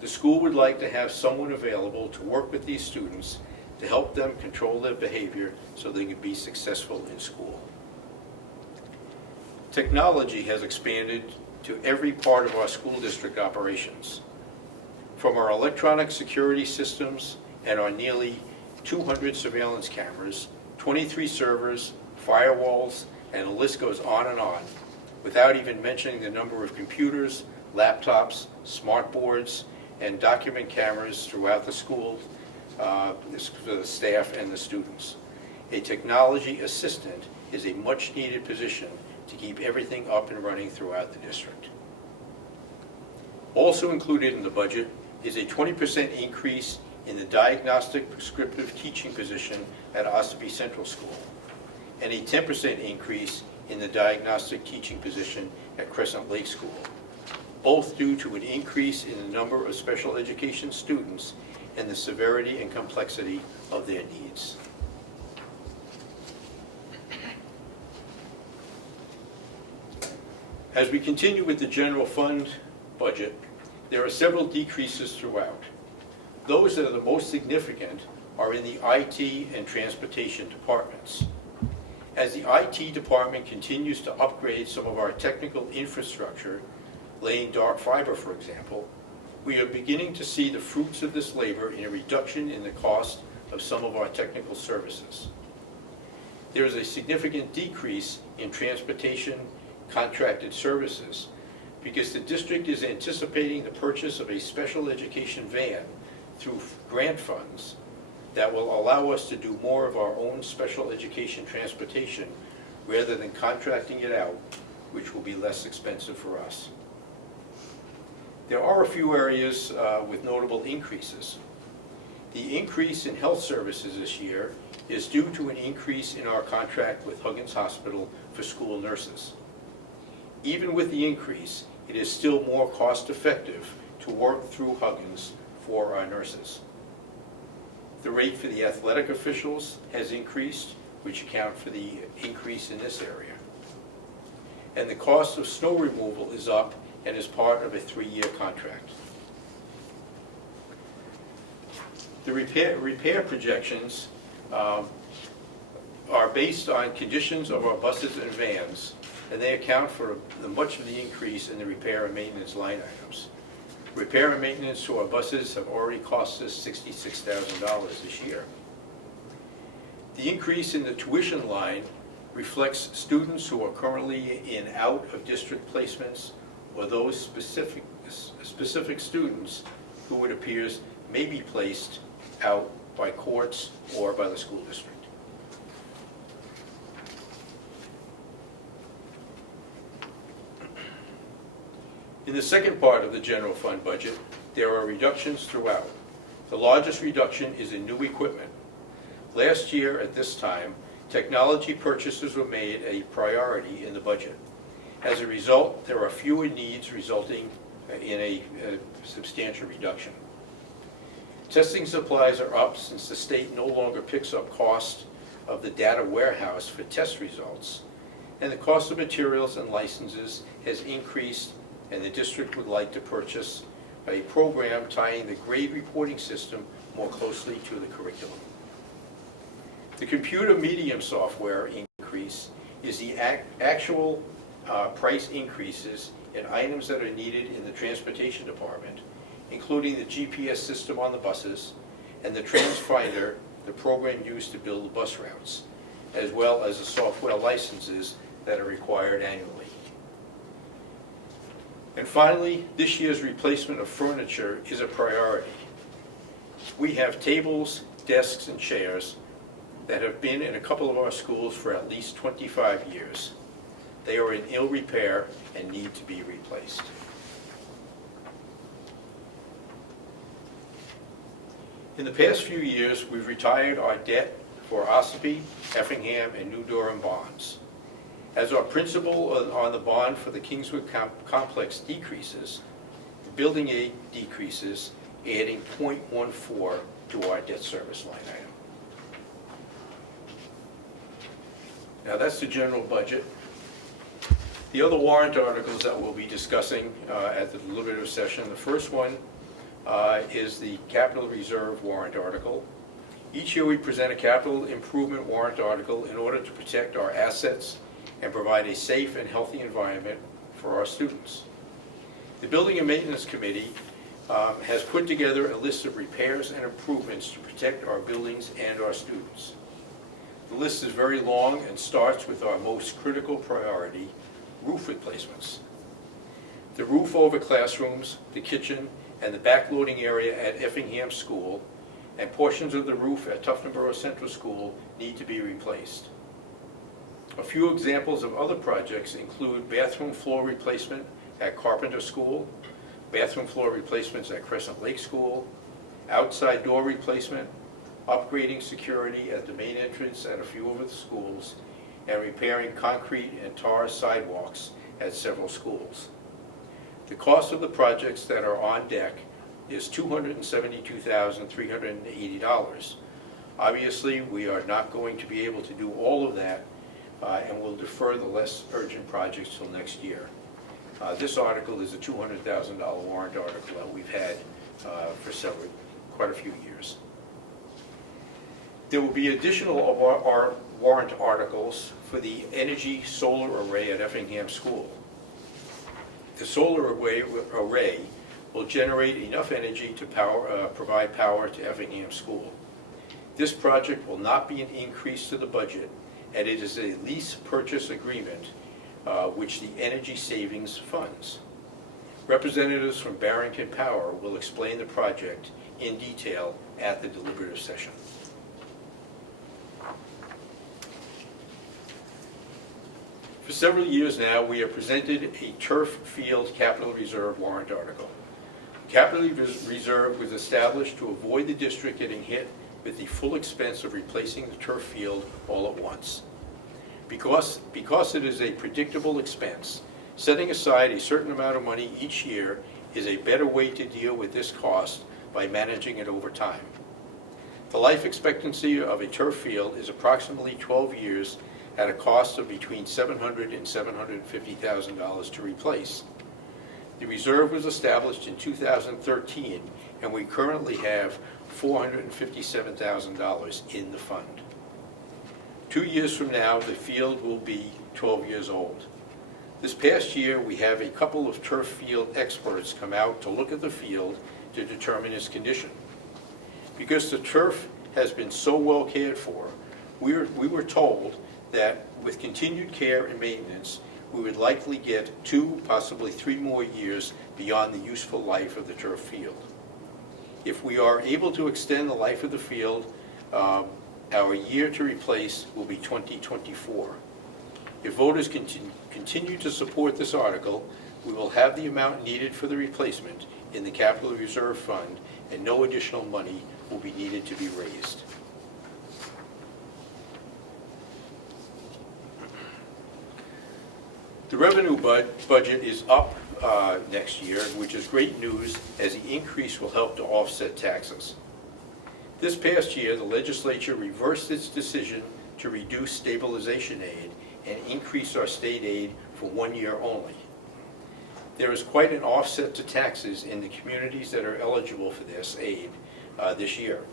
the school would like to have someone available to work with these students to help them control their behavior so they can be successful in school. Technology has expanded to every part of our school district operations. From our electronic security systems and our nearly 200 surveillance cameras, 23 servers, firewalls, and the list goes on, without even mentioning the number of computers, laptops, smart boards, and document cameras throughout the school, for the staff and the students. A technology assistant is a much-needed position to keep everything up and running throughout the district. Also included in the budget is a 20% increase in the diagnostic prescriptive teaching position at Ossipee Central School, and a 10% increase in the diagnostic teaching position at Crescent Lake School, both due to an increase in the number of special education students and the severity and complexity of their needs. As we continue with the general fund budget, there are several decreases throughout. Those that are the most significant are in the IT and transportation departments. As the IT department continues to upgrade some of our technical infrastructure, laying dark fiber, for example, we are beginning to see the fruits of this labor in a reduction in the cost of some of our technical services. There is a significant decrease in transportation contracted services because the district is anticipating the purchase of a special education van through grant funds that will allow us to do more of our own special education transportation rather than contracting it out, which will be less expensive for us. There are a few areas with notable increases. The increase in health services this year is due to an increase in our contract with Huggins Hospital for school nurses. Even with the increase, it is still more cost-effective to work through Huggins for our nurses. The rate for the athletic officials has increased, which account for the increase in this area. And the cost of snow removal is up and is part of a 3-year contract. The repair projections are based on conditions of our buses and vans, and they account for much of the increase in the repair and maintenance line items. Repair and maintenance to our buses have already cost us $66,000 this year. The increase in the tuition line reflects students who are currently in out-of-district placements or those specific students who it appears may be placed out by courts or by the school district. In the second part of the general fund budget, there are reductions throughout. The largest reduction is in new equipment. Last year at this time, technology purchases were made a priority in the budget. As a result, there are fewer needs, resulting in a substantial reduction. Testing supplies are up since the state no longer picks up cost of the data warehouse for test results, and the cost of materials and licenses has increased, and the district would like to purchase a program tying the grade reporting system more closely to the curriculum. The computer medium software increase is the actual price increases in items that are needed in the transportation department, including the GPS system on the buses and the TransFinder, the program used to build bus routes, as well as the software licenses that are required annually. And finally, this year's replacement of furniture is a priority. We have tables, desks, and chairs that have been in a couple of our schools for at least 25 years. They are in ill repair and need to be replaced. In the past few years, we've retired our debt for Ossipee, Effingham, and New Durham bonds. As our principal on the bond for the Kingswood complex decreases, the building aid decreases, adding 0.14 to our debt service line item. Now that's the general budget. The other warrant articles that we'll be discussing at the deliberative session, the first one is the capital reserve warrant article. Each year we present a capital improvement warrant article in order to protect our assets and provide a safe and healthy environment for our students. The Building and Maintenance Committee has put together a list of repairs and improvements to protect our buildings and our students. The list is very long and starts with our most critical priority, roof replacements. The roof over classrooms, the kitchen, and the backloading area at Effingham School, and portions of the roof at Tuftonboro Central School need to be replaced. A few examples of other projects include bathroom floor replacement at Carpenter School, bathroom floor replacements at Crescent Lake School, outside door replacement, upgrading security at the main entrance at a few of the schools, and repairing concrete and tar sidewalks at several schools. The cost of the projects that are on deck is $272,380. Obviously, we are not going to be able to do all of that, and we'll defer the less urgent projects till next year. This article is a $200,000 warrant article that we've had for quite a few years. There will be additional of our warrant articles for the energy solar array at Effingham School. The solar array will generate enough energy to provide power to Effingham School. This project will not be an increase to the budget, and it is a lease purchase agreement which the energy savings funds. Representatives from Barrington Power will explain the project in detail at the deliberative session. For several years now, we have presented a turf field capital reserve warrant article. The capital reserve was established to avoid the district getting hit with the full expense of replacing the turf field all at once. Because it is a predictable expense, setting aside a certain amount of money each year is a better way to deal with this cost by managing it over time. The life expectancy of a turf field is approximately 12 years at a cost of between $700,000 and $750,000 to replace. The reserve was established in 2013, and we currently have $457,000 in the fund. 2 years from now, the field will be 12 years old. This past year, we have a couple of turf field experts come out to look at the field to determine its condition. Because the turf has been so well cared for, we were told that with continued care and maintenance, we would likely get 2, possibly 3 more years beyond the useful life of the turf field. If we are able to extend the life of the field, our year to replace will be 2024. If voters continue to support this article, we will have the amount needed for the replacement in the capital reserve fund, and no additional money will be needed to be raised. The revenue budget is up next year, which is great news, as the increase will help to offset taxes. This past year, the legislature reversed its decision to reduce stabilization aid and increase our state aid for 1 year only. There is quite an offset to taxes in the communities that are eligible for this aid this year.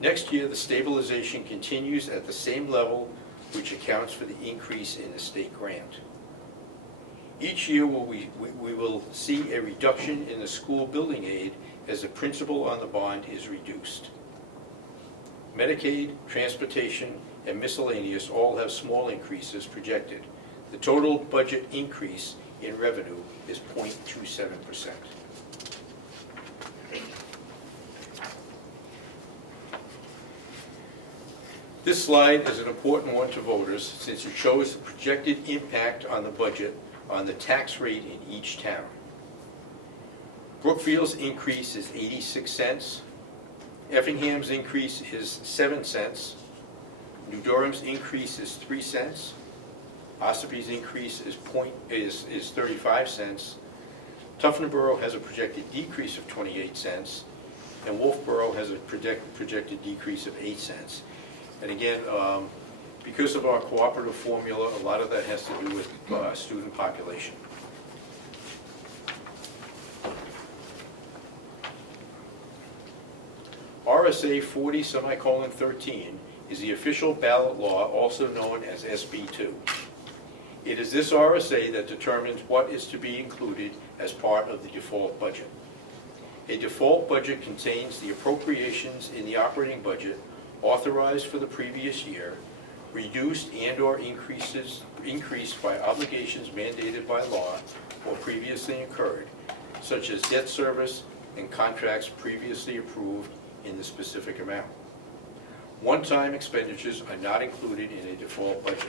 Next year, the stabilization continues at the same level, which accounts for the increase in the state grant. Each year we will see a reduction in the school building aid as the principal on the bond is reduced. Medicaid, transportation, and miscellaneous all have small increases projected. The total budget increase in revenue is 0.27%. This slide is an important one to voters since it shows the projected impact on the budget on the tax rate in each town. Brookfield's increase is 86 cents. Effingham's increase is 7 cents. New Durham's increase is 3 cents. Ossipe's increase is 35 cents. Tuftonboro has a projected decrease of 28 cents. And Wolfboro has a projected decrease of 8 cents. And again, because of our cooperative formula, a lot of that has to do with student population. RSA 40:13 is the official ballot law, also known as SB2. It is this RSA that determines what is to be included as part of the default budget. A default budget contains the appropriations in the operating budget authorized for the previous year, reduced and/or increased by obligations mandated by law or previously incurred, such as debt service and contracts previously approved in the specific amount. One-time expenditures are not included in a default budget.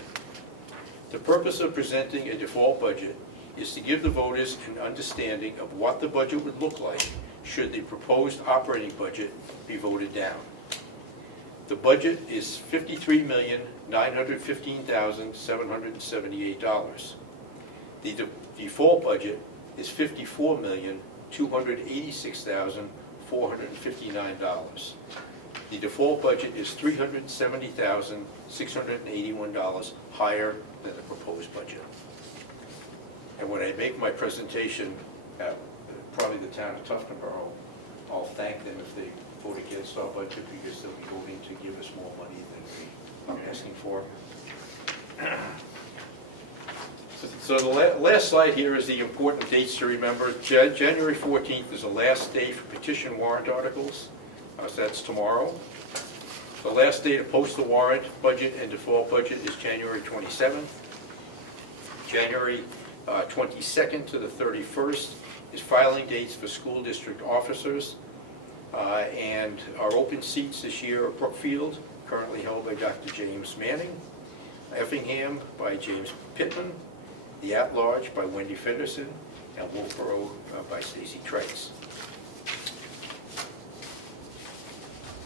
The purpose of presenting a default budget is to give the voters an understanding of what the budget would look like should the proposed operating budget be voted down. The budget is $53,915,778. The default budget is $54,286,459. The default budget is $370,681 higher than the proposed budget. And when I make my presentation at probably the town of Tuftonboro, I'll thank them if they vote against our budget because they'll be voting to give us more money than we are asking for. So the last slide here is the important dates to remember. January 14th is the last day for petition warrant articles. So that's tomorrow. The last day to post the warrant budget and default budget is January 27th. January 22nd to the 31st is filing dates for school district officers. And our open seats this year are Brookfield, currently held by Dr. James Manning, Effingham by James Pittman, the at-large by Wendy Fenderson, and Wolfboro by Stacy Trice.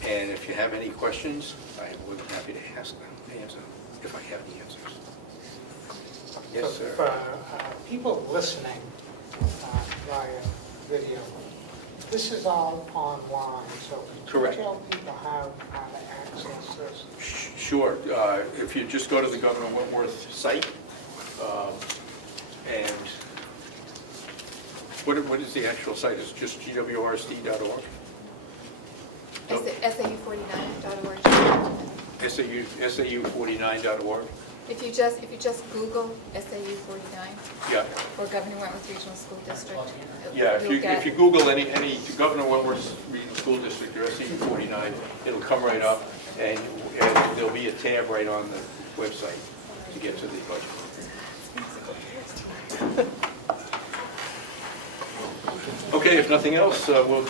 And if you have any questions, I'm more than happy to answer if I have the answers. Yes, sir. For people listening via video, this is all online, so Correct. can you tell people how to access this? Sure. If you just go to the Governor Wentworth site, and what is the actual site? It's just gwrsd.org? SAU49.org. SAU49.org? If you just Google SAU49 Yeah. or Governor Wentworth Regional School District, Yeah, you'll get- if you Google any Governor Wentworth Regional School District or SAU49, it'll come right up, and there'll be a tab right on the website to get to the budget. Okay, if nothing else, we'll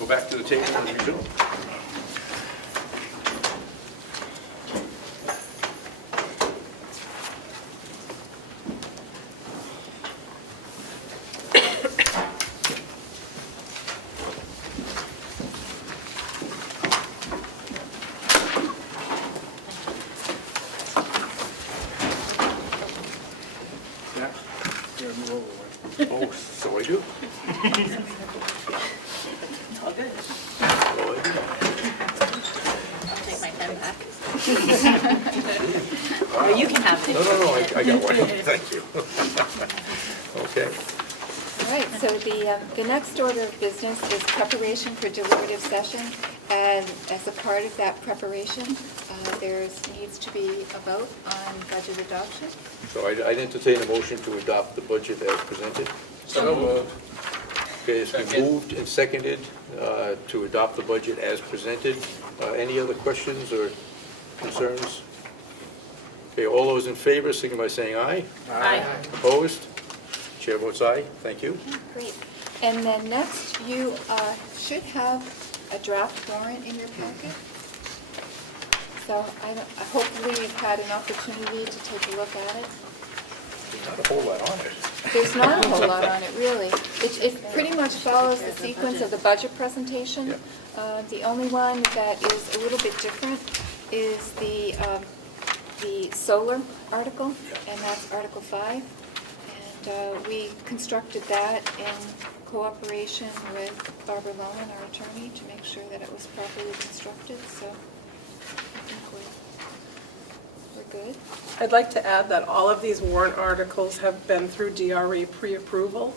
go back to the table and resume. Oh, so I do. All good. I'll take my pen back. Or you can have it. No, I got one. Thank you. Okay. All right, so the next order of business is preparation for deliberative session. And as a part of that preparation, there needs to be a vote on budget adoption. So I'd entertain a motion to adopt the budget as presented. So moved. Okay, it's been Second. moved and seconded to adopt the budget as presented. Any other questions or concerns? Okay, all those in favor, signify by saying aye. Aye. Opposed? Chair votes aye. Thank you. Great. And then next, you should have a draft warrant in your packet. So hopefully you've had an opportunity to take a look at it. There's not a whole lot on it. There's not a whole lot on it, really. It pretty much follows the sequence of the budget presentation. Yep. The only one that is a little bit different is the solar article, and that's Article 5. And we constructed that in cooperation with Barbara Loman, our attorney, to make sure that it was properly constructed, so I think we're good. I'd like to add that all of these warrant articles have been through DRA pre-approval.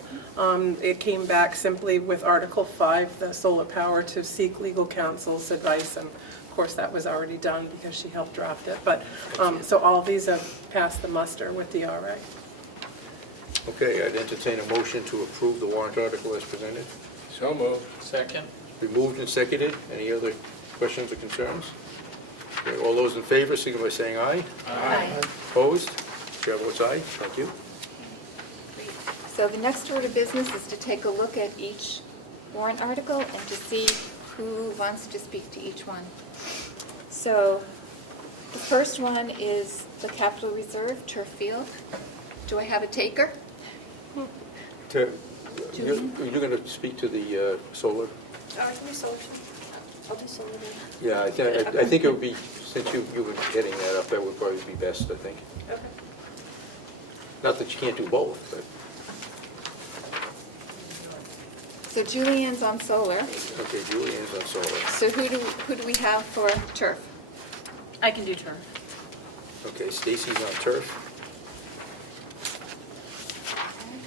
It came back simply with Article 5, the solar power, to seek legal counsel's advice, and of course that was already done because she helped draft it. But so all of these have passed the muster with DRA. Okay, I'd entertain a motion to approve the warrant article as presented. So moved. Second? Been moved and seconded. Any other questions or concerns? Okay, all those in favor, signify by saying aye. Aye. Opposed? Chair votes aye. Thank you. Great. So the next order of business is to take a look at each warrant article and to see who wants to speak to each one. So the first one is the Capital Reserve Turf Field. Do I have a taker? You're Julie? going to speak to the solar? I'll do solar. Yeah, I think it would be, since you were getting that up, that would probably be best, I think. Okay. Not that you can't do both, but, So Julian's on solar. okay, Julian's on solar. So who do we have for turf? I can do turf. Okay, Stacy's on turf.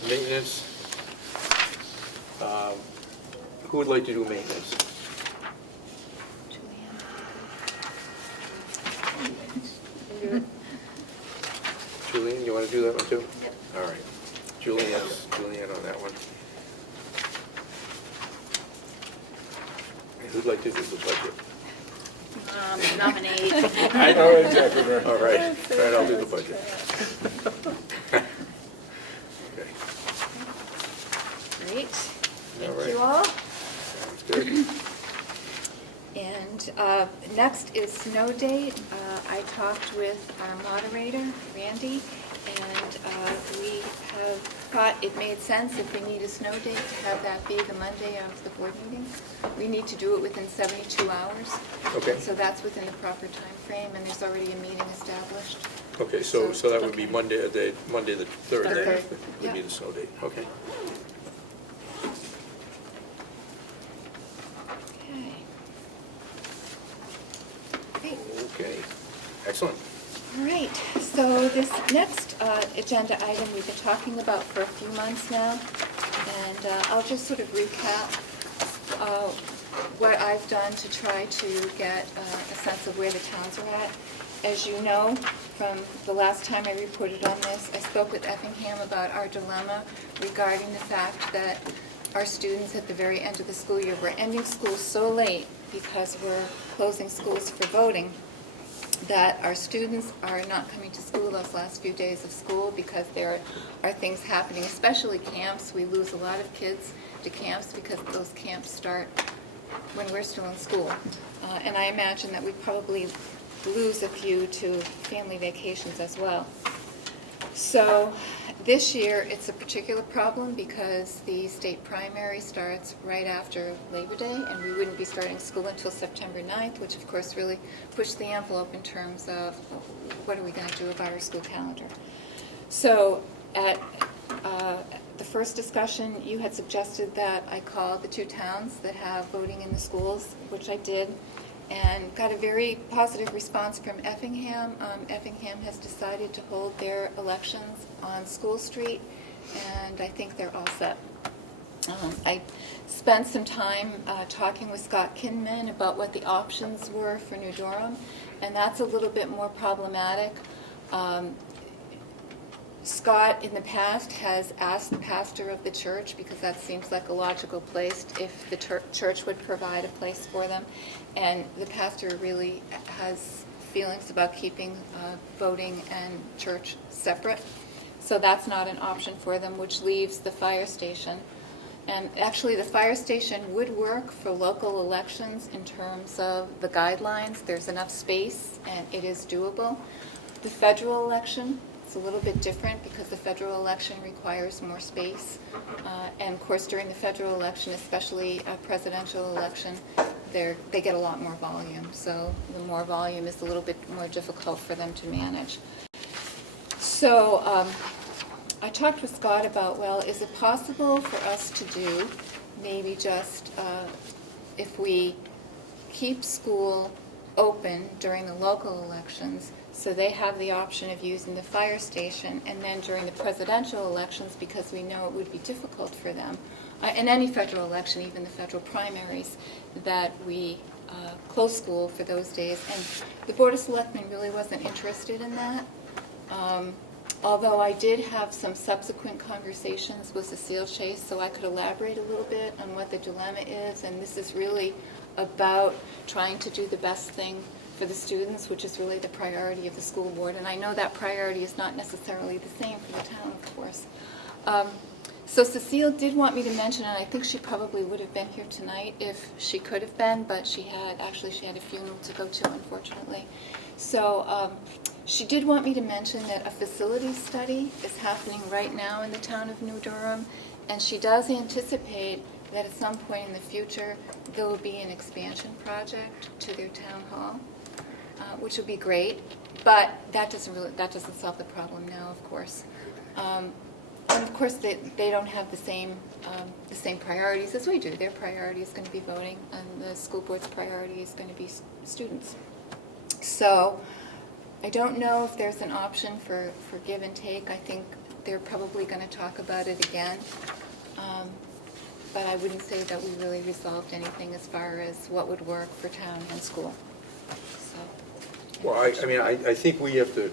Maintenance. Who would like to do maintenance? Julian. Julian, you want to do that one too? Yep. All right. Julian on that one. Who'd like to do the budget? Nominate. I know exactly where. All right, all right, I'll do the budget. Okay, Great. All Thank right. you all. sounds good. And next is snow date. I talked with our moderator, Randy, and we have thought it made sense if we need a snow date to have that be the Monday of the board meeting. We need to do it within 72 hours. Okay. So that's within the proper time frame, and there's already a meeting established. Okay, so that would be Monday the 3rd, Third, then, would be yeah. the snow date, okay. Okay. Great. Okay, excellent. All right, so this next agenda item we've been talking about for a few months now, and I'll just sort of recap what I've done to try to get a sense of where the towns are at. As you know, from the last time I reported on this, I spoke with Effingham about our dilemma regarding the fact that our students at the very end of the school year, we're ending school so late because we're closing schools for voting, that our students are not coming to school those last few days of school because there are things happening, especially camps. We lose a lot of kids to camps because those camps start when we're still in school. And I imagine that we probably lose a few to family vacations as well. So this year, it's a particular problem because the state primary starts right after Labor Day, and we wouldn't be starting school until September 9th, which of course really pushed the envelope in terms of what are we going to do about our school calendar. So at the first discussion, you had suggested that I call the two towns that have voting in the schools, which I did, and got a very positive response from Effingham. Effingham has decided to hold their elections on School Street, and I think they're all set. I spent some time talking with Scott Kinman about what the options were for New Durham, and that's a little bit more problematic. Scott, in the past, has asked the pastor of the church, because that seems like a logical place, if the church would provide a place for them. And the pastor really has feelings about keeping voting and church separate. So that's not an option for them, which leaves the fire station. And actually, the fire station would work for local elections in terms of the guidelines. There's enough space, and it is doable. The federal election is a little bit different because the federal election requires more space. And of course, during the federal election, especially a presidential election, they get a lot more volume. So the more volume is a little bit more difficult for them to manage. So I talked with Scott about, well, is it possible for us to do maybe just if we keep school open during the local elections, so they have the option of using the fire station, and then during the presidential elections, because we know it would be difficult for them, in any federal election, even the federal primaries, that we close school for those days. And the Board of Selectmen really wasn't interested in that. Although I did have some subsequent conversations with Cecile Chase, so I could elaborate a little bit on what the dilemma is, and this is really about trying to do the best thing for the students, which is really the priority of the school board. And I know that priority is not necessarily the same for the town, of course. So Cecile did want me to mention, and I think she probably would have been here tonight if she could have been, but she had a funeral to go to, unfortunately. So she did want me to mention that a facility study is happening right now in the town of New Durham, and she does anticipate that at some point in the future there will be an expansion project to their town hall, which would be great, but that doesn't solve the problem now, of course. And of course, they don't have the same priorities as we do. Their priority is going to be voting, and the school board's priority is going to be students. So I don't know if there's an option for give and take. I think they're probably going to talk about it again. But I wouldn't say that we really resolved anything as far as what would work for town and school. So. Well, I think we have to,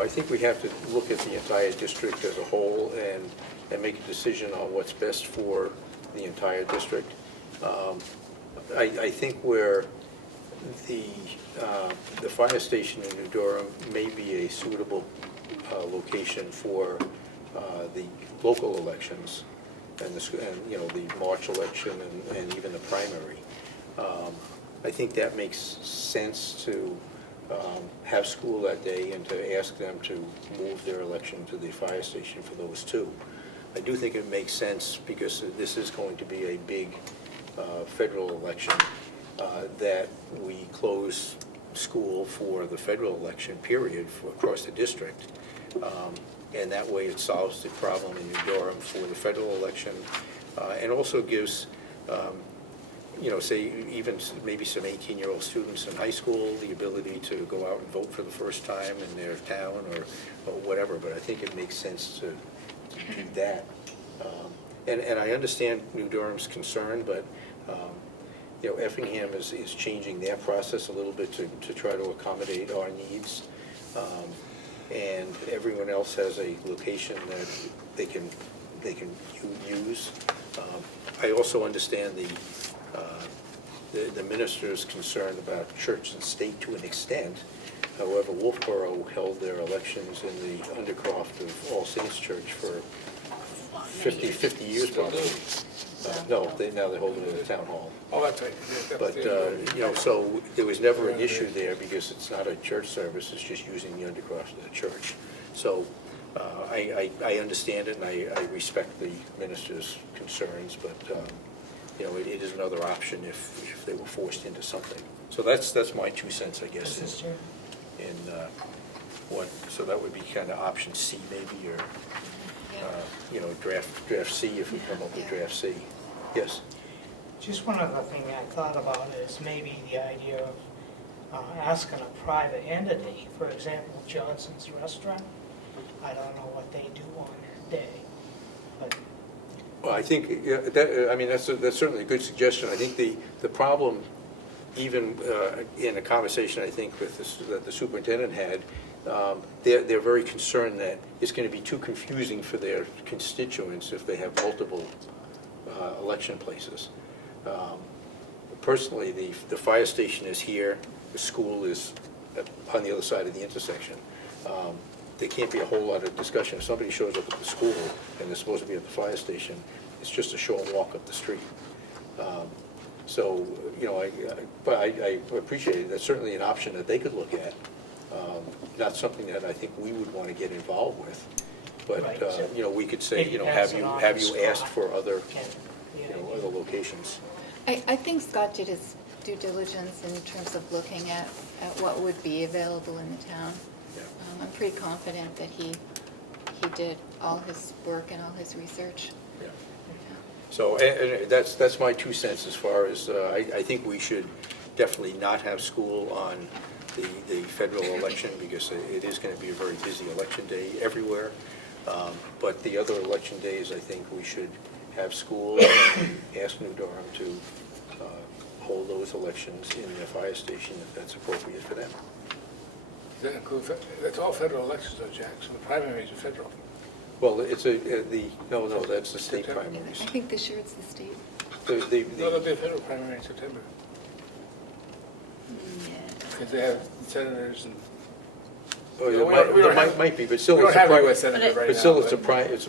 I think we have to look at the entire district as a whole and make a decision on what's best for the entire district. I think where the fire station in New Durham may be a suitable location for the local elections and the March election and even the primary. I think that makes sense to have school that day and to ask them to move their election to the fire station for those two. I do think it makes sense because this is going to be a big federal election that we close school for the federal election period across the district. And that way it solves the problem in New Durham for the federal election and also gives say even maybe some 18-year-old students in high school the ability to go out and vote for the first time in their town or whatever. But I think it makes sense to do that. And I understand New Durham's concern, but Effingham is changing their process a little bit to try to accommodate our needs. And everyone else has a location that they can use. I also understand the minister's concern about church and state to an extent. However, Wolfboro held their elections in the Undercroft of All Saints Church for 50 years probably. No, now they're holding it at the town hall. Oh, that's right. But, so there was never an issue there because it's not a church service, it's just using the Undercroft of the church. So I understand it and I respect the minister's concerns, but, it is another option if they were forced into something. So that's my 2 cents, I guess. So that would be kind of option C maybe, or, draft C if we come up with draft C. Yes? Just one other thing I thought about is maybe the idea of asking a private entity, for example, Johnson's Restaurant. I don't know what they do on that day, but Well, I think, that's certainly a good suggestion. I think the problem, even in a conversation I think that the superintendent had, they're very concerned that it's going to be too confusing for their constituents if they have multiple election places. Personally, the fire station is here, the school is on the other side of the intersection. there can't be a whole lot of discussion. If somebody shows up at the school and they're supposed to be at the fire station, it's just a short walk up the street. So, you know, but I appreciate it. That's certainly an option that they could look at. Not something that I think we would want to get involved with. But, Right. you know, we could say, Maybe you know, that's have an you obvious asked spot. for other, Can- you know, other locations? I think Scott did his due diligence in terms of looking at what would be available in the town. Yeah. I'm pretty confident that he did all his work and all his research. Yeah. So, and that's my 2 cents as far as, I think we should definitely not have school on the federal election, because it is going to be a very busy election day everywhere. But the other election days, I think we should have school and ask New Durham to hold those elections in their fire station if that's appropriate for them. Does that include, that's all federal elections though, Jack, so the primaries are federal. Well, it's no, that's the state September. primaries. I think this year it's the state. No, there'll be a federal primary in September, because they have senators and. Oh, We there don't might have- might be, but still We don't it's a have a primary. U.S. senator right now. But still, it's a but- it's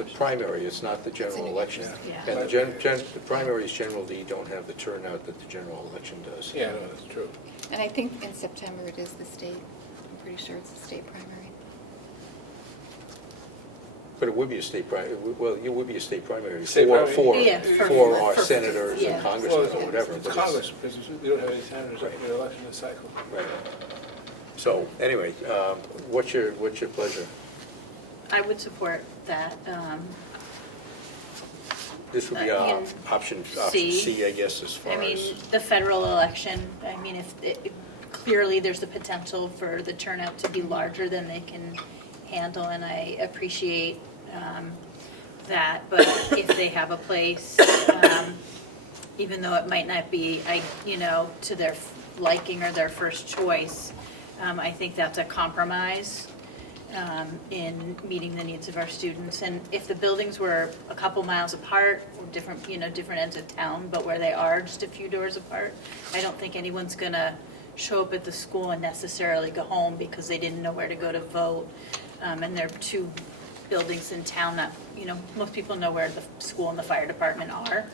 a primary, it's not the general election. Yeah. And the primaries generally don't have the turnout that the general election does. Yeah, no, that's true. And I think in September it is the state. I'm pretty sure it's the state primary. But it would be a state primary, well, it would be a state primary State primary. Yeah, for our for- senators yeah. and congressmen or whatever. It's but Congress, because we don't have any senators up Right. in the election this cycle. Right. So, anyway, what's your pleasure? I would support that. This would be In option C. C, I guess, as far I mean, as, the federal election, I mean, clearly there's the potential for the turnout to be larger than they can handle, and I appreciate that, but if they have a place, even though it might not be, to their liking or their first choice, I think that's a compromise in meeting the needs of our students. And if the buildings were a couple miles apart, or different ends of town, but where they are just a few doors apart, I don't think anyone's gonna show up at the school and necessarily go home because they didn't know where to go to vote. And there are two buildings in town that, most people know where the school and the fire department are.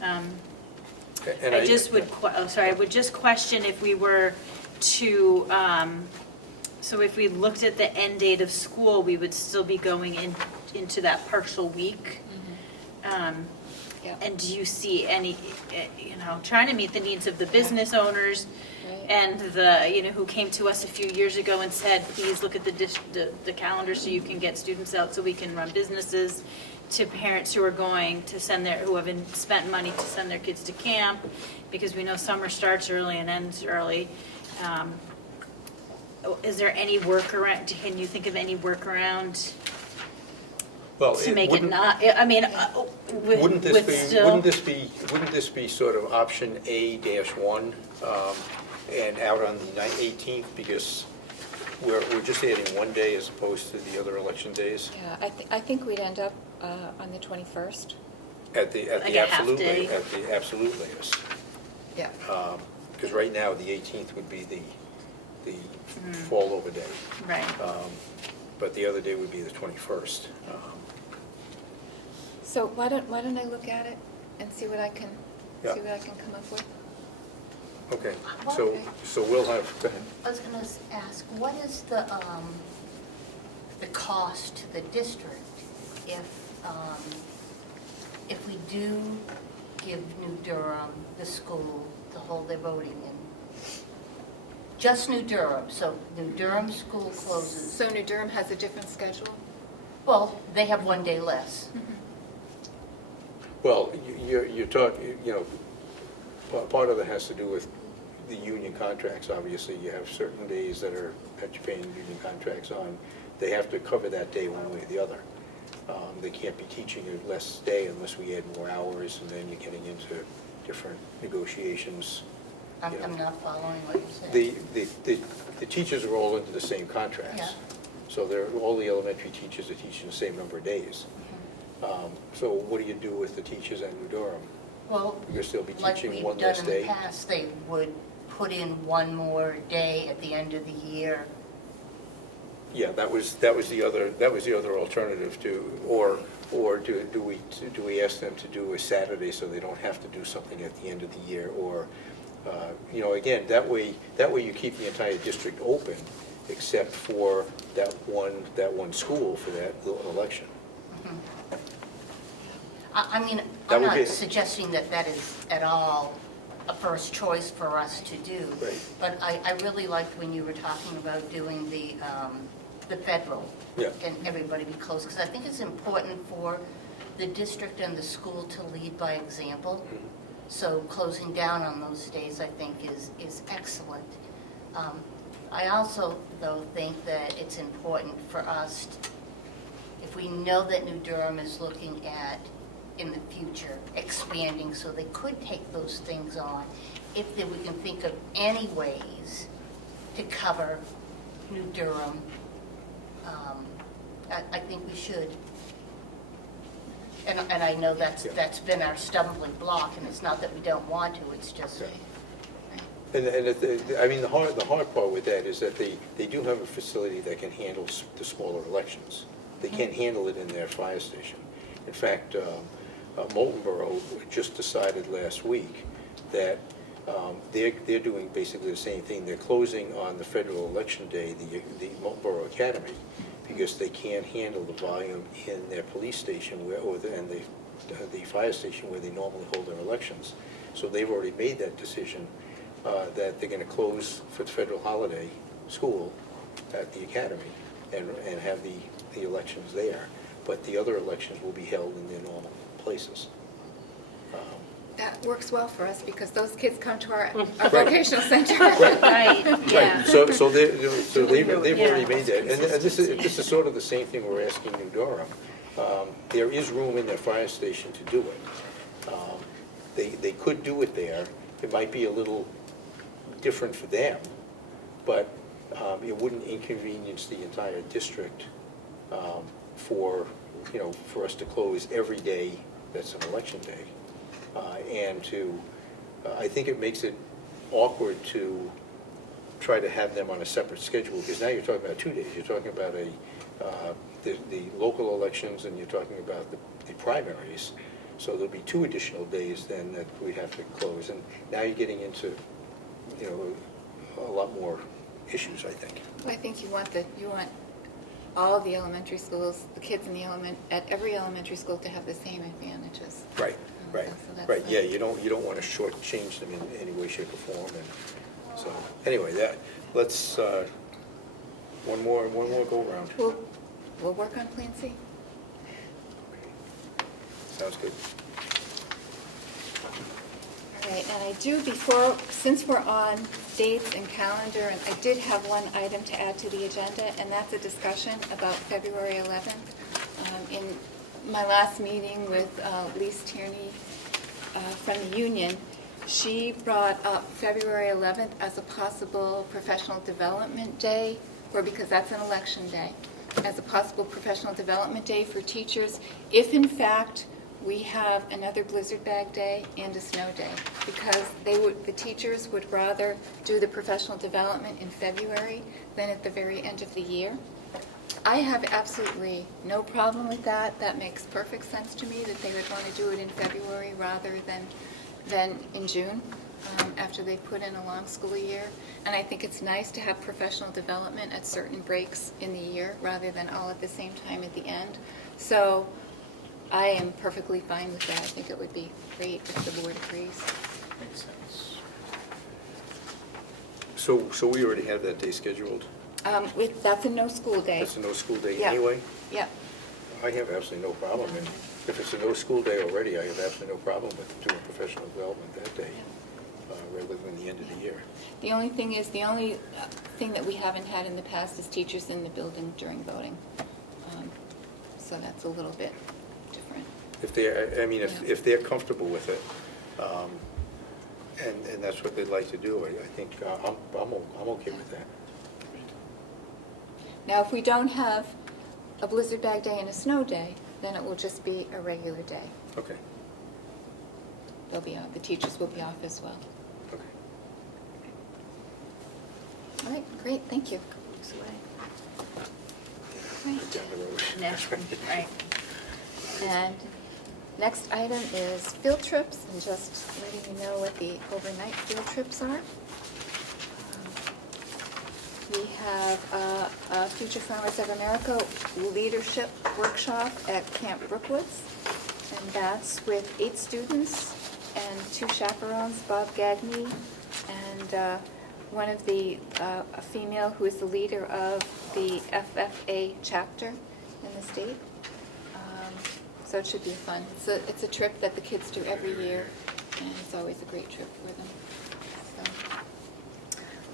and I just would, I would just question if we were to, so if we looked at the end date of school, we would still be going into that partial week. Yeah. And do you see any, trying to meet the needs of the business owners Right. and the, who came to us a few years ago and said, please look at the calendar so you can get students out so we can run businesses, to parents who are going to who have spent money to send their kids to camp, because we know summer starts early and ends early. Is there any workaround, can you think of any workaround well, to make it wouldn't- not, I mean, Wouldn't with this still. wouldn't this be sort of option A-1, and out on the 18th, because we're just adding one day as opposed to the other election days? Yeah, I think we'd end up on the 21st. At the Like a half absolute, day. at the absolute latest. Yeah. Because right now, the 18th would be the fall over day. Right. But the other day would be the 21st. So why don't I look at it and see what I can Yeah. come up with? Okay, Okay. so we'll have, go ahead. I was going to ask, what is the cost to the district if we do give New Durham the school to hold their voting in? Just New Durham, so New Durham school closes. So New Durham has a different schedule? Well, they have one day less. Well, you're talking, part of it has to do with the union contracts, obviously. You have certain days that you're paying union contracts on. They have to cover that day one way or the other. They can't be teaching a less day unless we add more hours, and then you're getting into different negotiations. I'm not following what you're saying. The teachers are all under the same contracts. Yeah. So all the elementary teachers are teaching the same number of days. So what do you do with the teachers at New Durham? Well, Because they'll be like teaching we've one done less in day? the past, they would put in one more day at the end of the year Yeah, that was the other alternative to, or do we ask them to do a Saturday so they don't have to do something at the end of the year? Or, again, that way you keep the entire district open except for that one school for that election. I mean, That I'm would be- not suggesting that is at all a first choice for us to do. Right. But I really liked when you were talking about doing the federal. Yeah. And everybody be close, because I think it's important for the district and the school to lead by example. Mhm. So closing down on those days, I think, is excellent. I also, though, think that it's important for us, if we know that New Durham is looking at, in the future, expanding, so they could take those things on, we can think of any ways to cover New Durham, I think we should. And I know that's been our stumbling block, and it's not that we don't want to, it's just. And the hard part with that is that they do have a facility that can handle the smaller elections. They can't handle it in their fire station. In fact, Molten Borough just decided last week that they're doing basically the same thing. They're closing on the federal election day, the Molten Borough Academy, because they can't handle the volume in their police station and the fire station where they normally hold their elections. So they've already made that decision that they're going to close for the federal holiday school at the academy and have the elections there. But the other elections will be held in their normal places. That works well for us because those kids come to our vocational center. Right, yeah. Right, so they've already made that. And this is sort of the same thing we're asking New Durham. There is room in their fire station to do it. They could do it there. It might be a little different for them, but it wouldn't inconvenience the entire district for us to close every day that's an election day. And I think it makes it awkward to try to have them on a separate schedule, because now you're talking about 2 days. You're talking about the local elections, and you're talking about the primaries. So there'll be 2 additional days then that we have to close. And now you're getting into, a lot more issues, I think. I think you want all the elementary schools, the kids in at every elementary school to have the same advantages. Right. Right, So that's right, the- yeah, you don't want to shortchange them in any way, shape, or form, and so, anyway, let's, one more go around. We'll work on Plan C. Sounds good. All right, and I do since we're on dates and calendar, and I did have one item to add to the agenda, and that's a discussion about February 11th. In my last meeting with Lise Tierney from the union, she brought up February 11th as a possible professional development day, because that's an election day, as a possible professional development day for teachers, if in fact we have another blizzard bag day and a snow day, because the teachers would rather do the professional development in February than at the very end of the year. I have absolutely no problem with that. That makes perfect sense to me that they would want to do it in February rather than in June, after they put in a long school year. And I think it's nice to have professional development at certain breaks in the year rather than all at the same time at the end. So I am perfectly fine with that. I think it would be great if the board agrees. Makes sense. So we already have that day scheduled? That's a no-school day. That's a no-school day Yeah. anyway? Yep. I have absolutely no problem, and if it's a no-school day already, I have absolutely no problem with doing professional development that day, rather than the end of the year. The only thing that we haven't had in the past is teachers in the building during voting. So that's a little bit different. If they're comfortable with it, and that's what they'd like to do, I think I'm okay with that. Now, if we don't have a blizzard bag day and a snow day, then it will just be a regular day. Okay, The teachers will be off as well. okay. All right, great, thank you. Right. down the road. Next one, right. And next item is field trips, and just letting you know what the overnight field trips are. We have a Future Farmers of America leadership workshop at Camp Brookwoods, and that's with 8 students and 2 chaperones, Bob Gagne and one of the, a female who is the leader of the FFA chapter in the state. So it should be fun. It's a trip that the kids do every year, and it's always a great trip for them.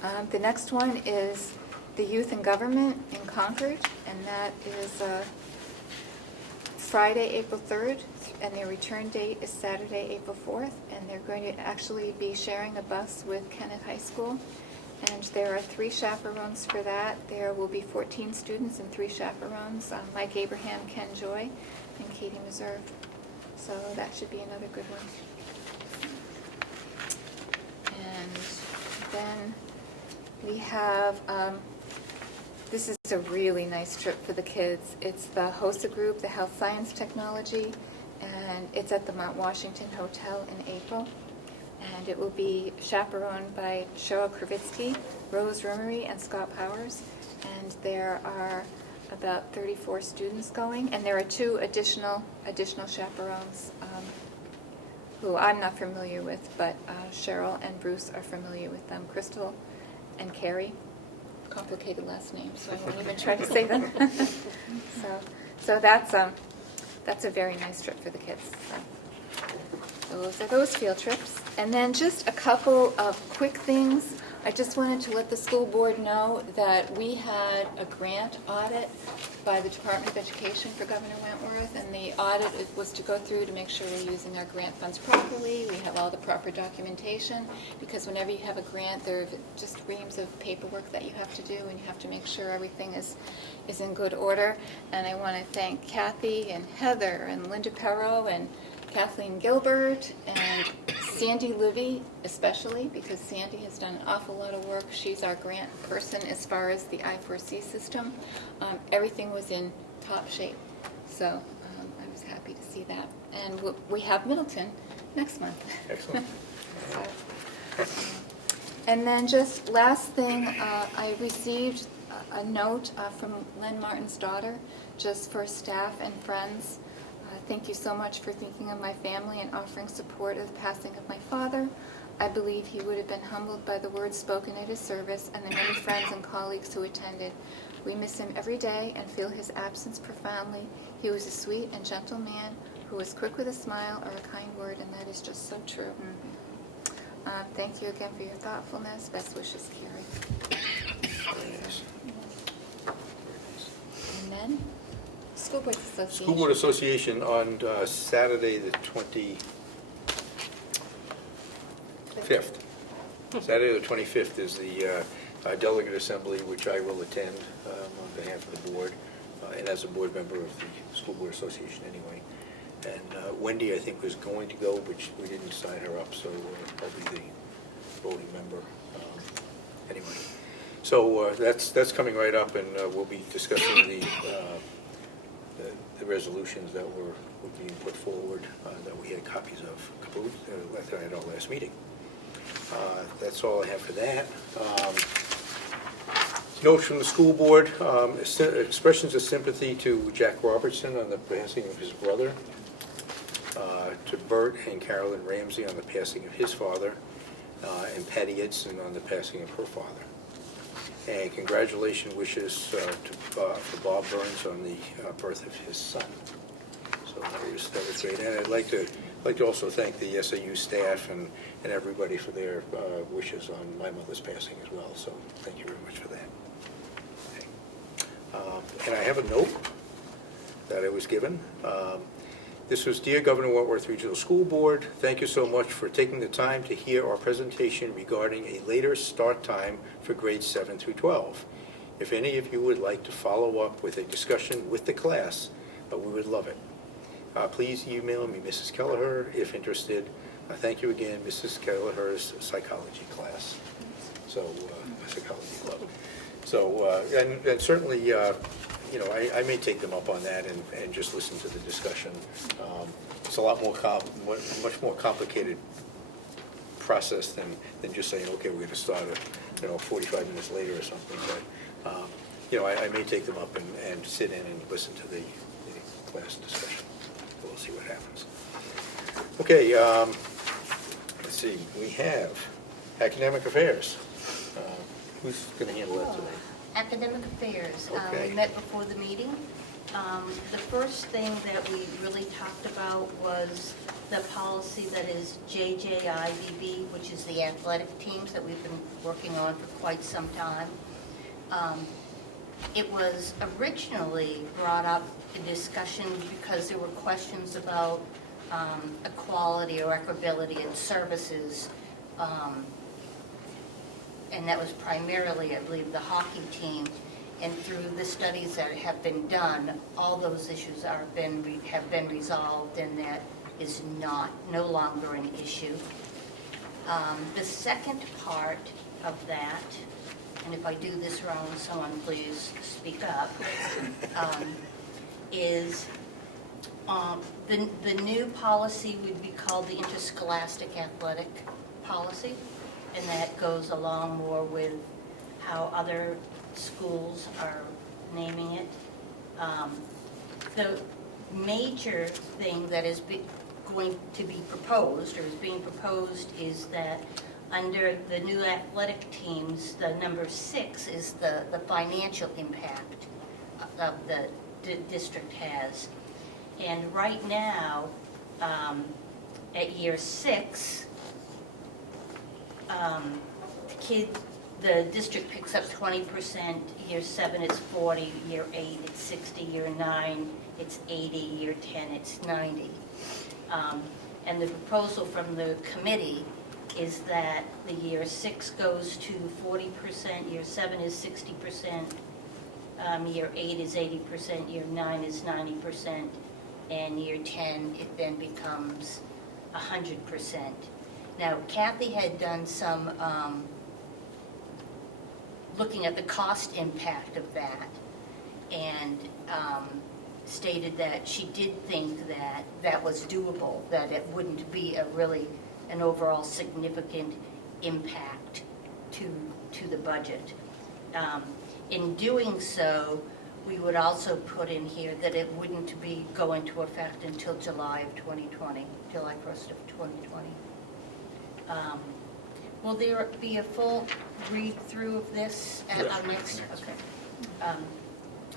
So, the next one is the Youth in Government in Concord, and that is Friday, April 3rd, and their return date is Saturday, April 4th, and they're going to actually be sharing a bus with Kennett High School. And there are 3 chaperones for that. There will be 14 students and 3 chaperones, Mike Abraham, Ken Joy, and Katie Meserve. So that should be another good one. And then we have, this is a really nice trip for the kids. It's the HOSA group, the Health Science Technology, and it's at the Mount Washington Hotel in April. And it will be chaperoned by Cheryl Kravitsky, Rose Rumery, and Scott Powers. And there are about 34 students going, and there are 2 additional chaperones who I'm not familiar with, but Cheryl and Bruce are familiar with them. Crystal and Carrie, complicated last names, so I won't even try to say them. So that's a very nice trip for the kids. So those are those field trips. And then just a couple of quick things. I just wanted to let the school board know that we had a grant audit by the Department of Education for Governor Wentworth, and the audit was to go through to make sure we're using our grant funds properly, we have all the proper documentation, because whenever you have a grant, there are just reams of paperwork that you have to do, and you have to make sure everything is in good order. And I want to thank Kathy and Heather and Linda Perro and Kathleen Gilbert and Sandy Livy especially, because Sandy has done an awful lot of work. She's our grant person as far as the I4C system. Everything was in top shape, so I was happy to see that. And we have Middleton next month. Excellent. And then just last thing, I received a note from Len Martin's daughter, just for staff and friends. Thank you so much for thinking of my family and offering support of the passing of my father. I believe he would have been humbled by the words spoken at his service and the many friends and colleagues who attended. We miss him every day and feel his absence profoundly. He was a sweet and gentle man who was quick with a smile or a kind word, and that is just so true. Thank you again for your thoughtfulness. Best wishes, Carrie. Very nice. And then, School Board Association. School Board Association on Saturday the 25th. Saturday the 25th is the delegate assembly, which I will attend on behalf of the board and as a board member of the School Board Association anyway. And Wendy, I think, was going to go, but we didn't sign her up, so I'll be the voting member anyway. So that's coming right up, and we'll be discussing the resolutions that were being put forward that we had copies of a couple of weeks at our last meeting. That's all I have for that. Notes from the school board, expressions of sympathy to Jack Robertson on the passing of his brother, to Bert and Carolyn Ramsey on the passing of his father, and Patty Edson on the passing of her father. And congratulations wishes for Bob Burns on the birth of his son. So that was great. And I'd like to also thank the SAU staff and everybody for their wishes on my mother's passing as well. So thank you very much for that. Okay. And I have a note that I was given. This was, Dear Governor Wentworth Regional School Board, thank you so much for taking the time to hear our presentation regarding a later start time for grades 7 through 12. If any of you would like to follow up with a discussion with the class, we would love it. Please email me, Mrs. Kelleher, if interested. Thank you again, Mrs. Kelleher's psychology class. So, psychology club. So, and certainly, you know, I may take them up on that and just listen to the discussion. It's a lot more, much more complicated process than just saying, okay, we're gonna start you know, 45 minutes later or something, but, you know, I may take them up and sit in and listen to the class discussion. We'll see what happens. Okay, let's see, we have academic affairs. Who's gonna handle that today? Academic affairs. Okay. We met before the meeting. The first thing that we really talked about was the policy that is JJIBB, which is the athletic teams that we've been working on for quite some time. It was originally brought up in discussion because there were questions about equality or equability in services, and that was primarily, I believe, the hockey team. And through the studies that have been done, all those issues have been resolved, and that is no longer an issue. The second part of that, and if I do this wrong, someone please speak up, is the new policy would be called the interscholastic athletic policy, and that goes along more with how other schools are naming it. The major thing that is going to be proposed, or is being proposed, is that under the new athletic teams, the number 6 is the financial impact of the district has. And right now, at year 6, the district picks up 20%, year 7 it's 40, year 8 it's 60, year 9 it's 80, year 10 it's 90. And the proposal from the committee is that the year 6 goes to 40%, year 7 is 60%, year 8 is 80%, year 9 is 90%, and year 10 it then becomes 100%. Now, Kathy had done some looking at the cost impact of that, and stated that she did think that that was doable, that it wouldn't be an overall significant impact to the budget. In doing so, we would also put in here that it wouldn't go into effect until July of 2020, July 1st of 2020. Will there be a full read-through of this at our next? Okay.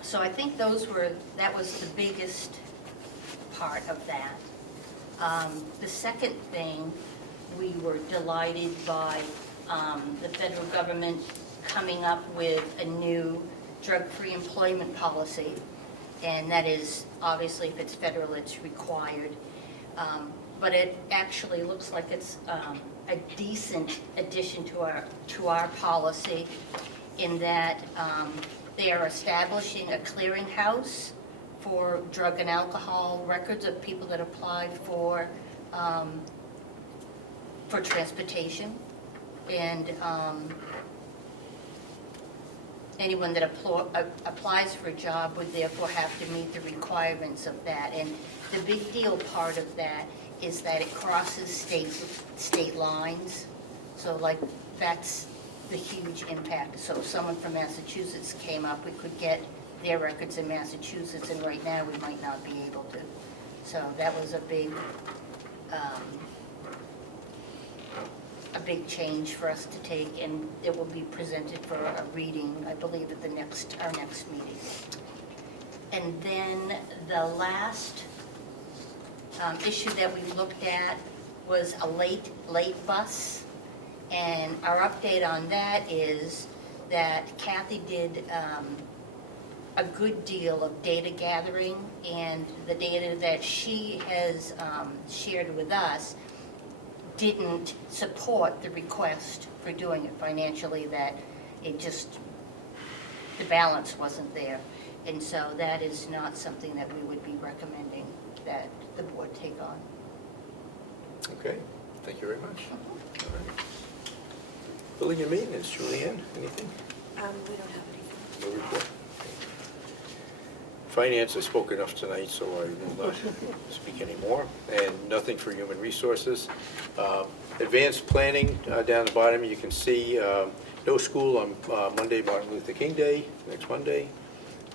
So I think that was the biggest part of that. The second thing, we were delighted by the federal government coming up with a new drug-free employment policy, and that is, obviously, if it's federal, it's required. But it actually looks like it's a decent addition to our policy, in that they are establishing a clearinghouse for drug and alcohol records of people that apply for transportation, and anyone that applies for a job would therefore have to meet the requirements of that. And the big deal part of that is that it crosses state lines. So like, that's the huge impact. So if someone from Massachusetts came up, we could get their records in Massachusetts, and right now we might not be able to. So that was a big change for us to take, and it will be presented for a reading, I believe, at our next meeting. And then the last issue that we looked at was a late bus, and our update on that is that Kathy did a good deal of data gathering, and the data that she has shared with us didn't support the request for doing it financially, that the balance wasn't there. And so that is not something that we would be recommending that the board take on. Okay, thank you very much. All right. Building and maintenance, Julianne, anything? We don't have anything. No report. Finance, I spoke enough tonight, so I will not speak anymore. And nothing for human resources. Advanced planning, down the bottom, you can see no school on Monday, Martin Luther King Day, next Monday.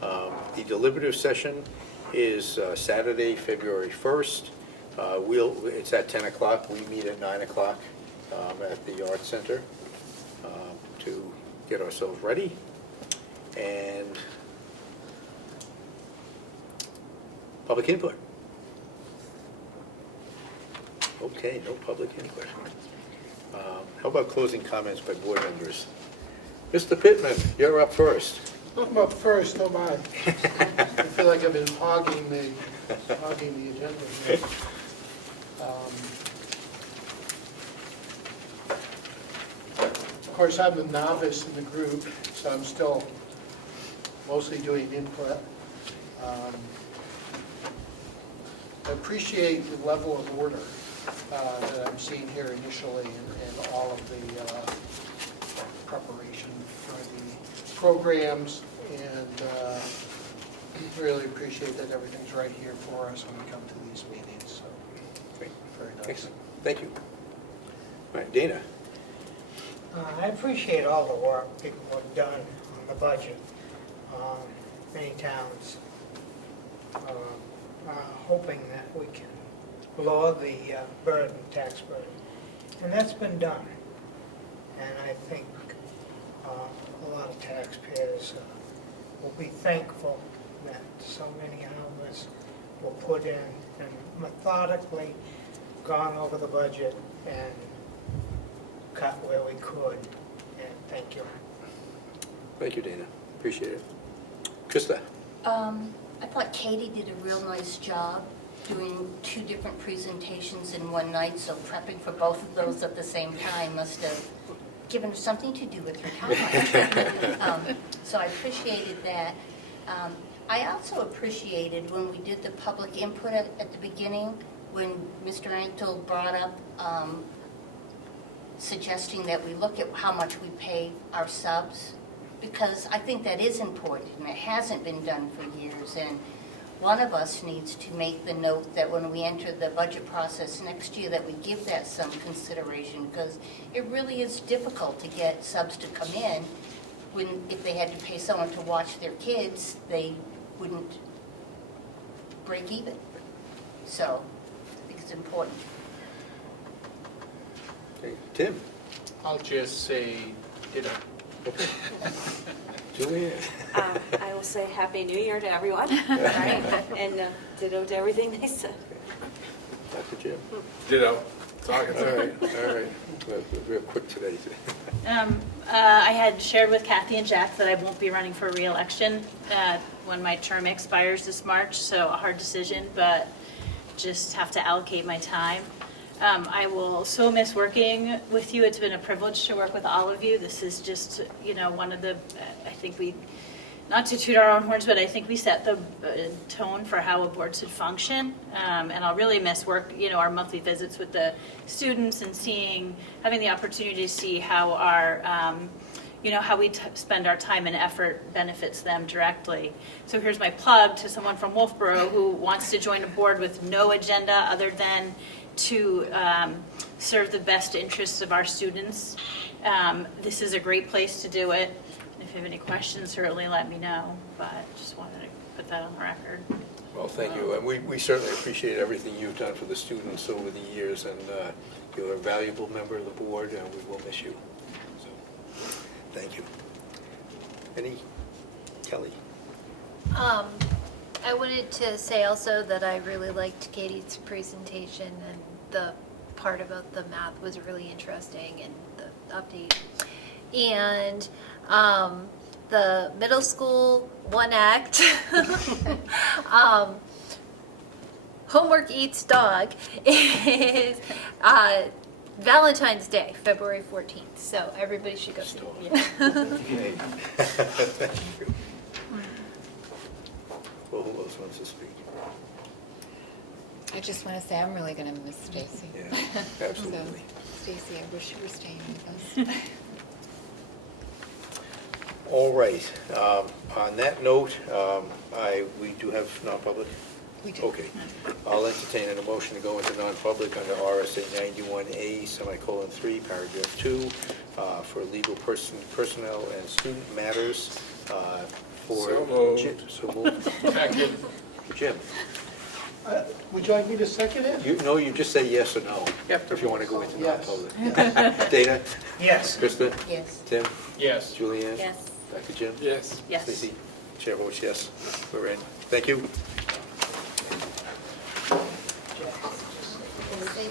The deliberative session is Saturday, February 1st. It's at 10 o'clock. We meet at 9 o'clock at the Arts Center to get ourselves ready. And public input. Okay, no public input. How about closing comments by board members? Mr. Pittman, you're up first. I'm up first, oh my. I feel like I've been hogging the agenda here. Of course, I'm a novice in the group, so I'm still mostly doing input. I appreciate the level of order that I'm seeing here initially and all of the preparation for the programs, and really appreciate that everything's right here for us when we come to these meetings, so Great. very nice. Excellent. Thank you. All right, Dana. I appreciate all the work people have done on the budget. Many towns are hoping that we can lower the tax burden, and that's been done. And I think a lot of taxpayers will be thankful that so many hours were put in and methodically gone over the budget and cut where we could. And thank you. Thank you, Dana. Appreciate it. Krista. I thought Katie did a real nice job doing 2 different presentations in one night, so prepping for both of those at the same time must have given her something to do with her time. So I appreciated that. I also appreciated when we did the public input at the beginning, when Mr. Anktel brought up suggesting that we look at how much we pay our subs, because I think that is important, and it hasn't been done for years. And one of us needs to make the note that when we enter the budget process next year, that we give that some consideration, because it really is difficult to get subs to come in when, if they had to pay someone to watch their kids, they wouldn't break even. So I think it's important. Okay. Tim. I'll just say ditto. Okay. Julianne. I will say Happy New Year to everyone, right? And ditto to everything they said. Dr. Jim. Ditto. All right. Real quick today. I had shared with Kathy and Jack that I won't be running for re-election when my term expires this March, so a hard decision, but just have to allocate my time. I will so miss working with you. It's been a privilege to work with all of you. This is just, one of the, I think we, not to toot our own horns, but I think we set the tone for how a board should function. And I'll really miss our monthly visits with the students and having the opportunity to see how our, how we spend our time and effort benefits them directly. So here's my plug to someone from Wolfboro who wants to join a board with no agenda other than to serve the best interests of our students. This is a great place to do it. If you have any questions, certainly let me know, but just wanted to put that on the record. Well, thank you. And we certainly appreciate everything you've done for the students over the years, and you're a valuable member of the board, and we will miss you. So, thank you. Kelly? I wanted to say also that I really liked Katie's presentation, and the part about the math was really interesting, and the update. And the middle school one act, Homework Eats Dog, is Valentine's Day, February 14th. So everybody should go see it. Okay. Thank you. Well, who else wants to speak? I just want to say I'm really going to miss Stacy. Yeah, absolutely. So, Stacy, I wish you were staying with us. All right. On that note, we do have non-public? We do. Okay. I'll entertain a motion to go into non-public under RSA 91A, semicolon 3, paragraph 2, for legal personnel and student matters for... So moved. So moved. Second. Jim, Would you like me to second it? you just say yes or no, Yep. if you want to go into Yes. non-public. Dana? Yes. Krista? Yes. Tim? Yes. Julianne? Yes. Dr. Jim? Yes. Yes. Stacy? Chair votes yes. We're in. Thank you. Say-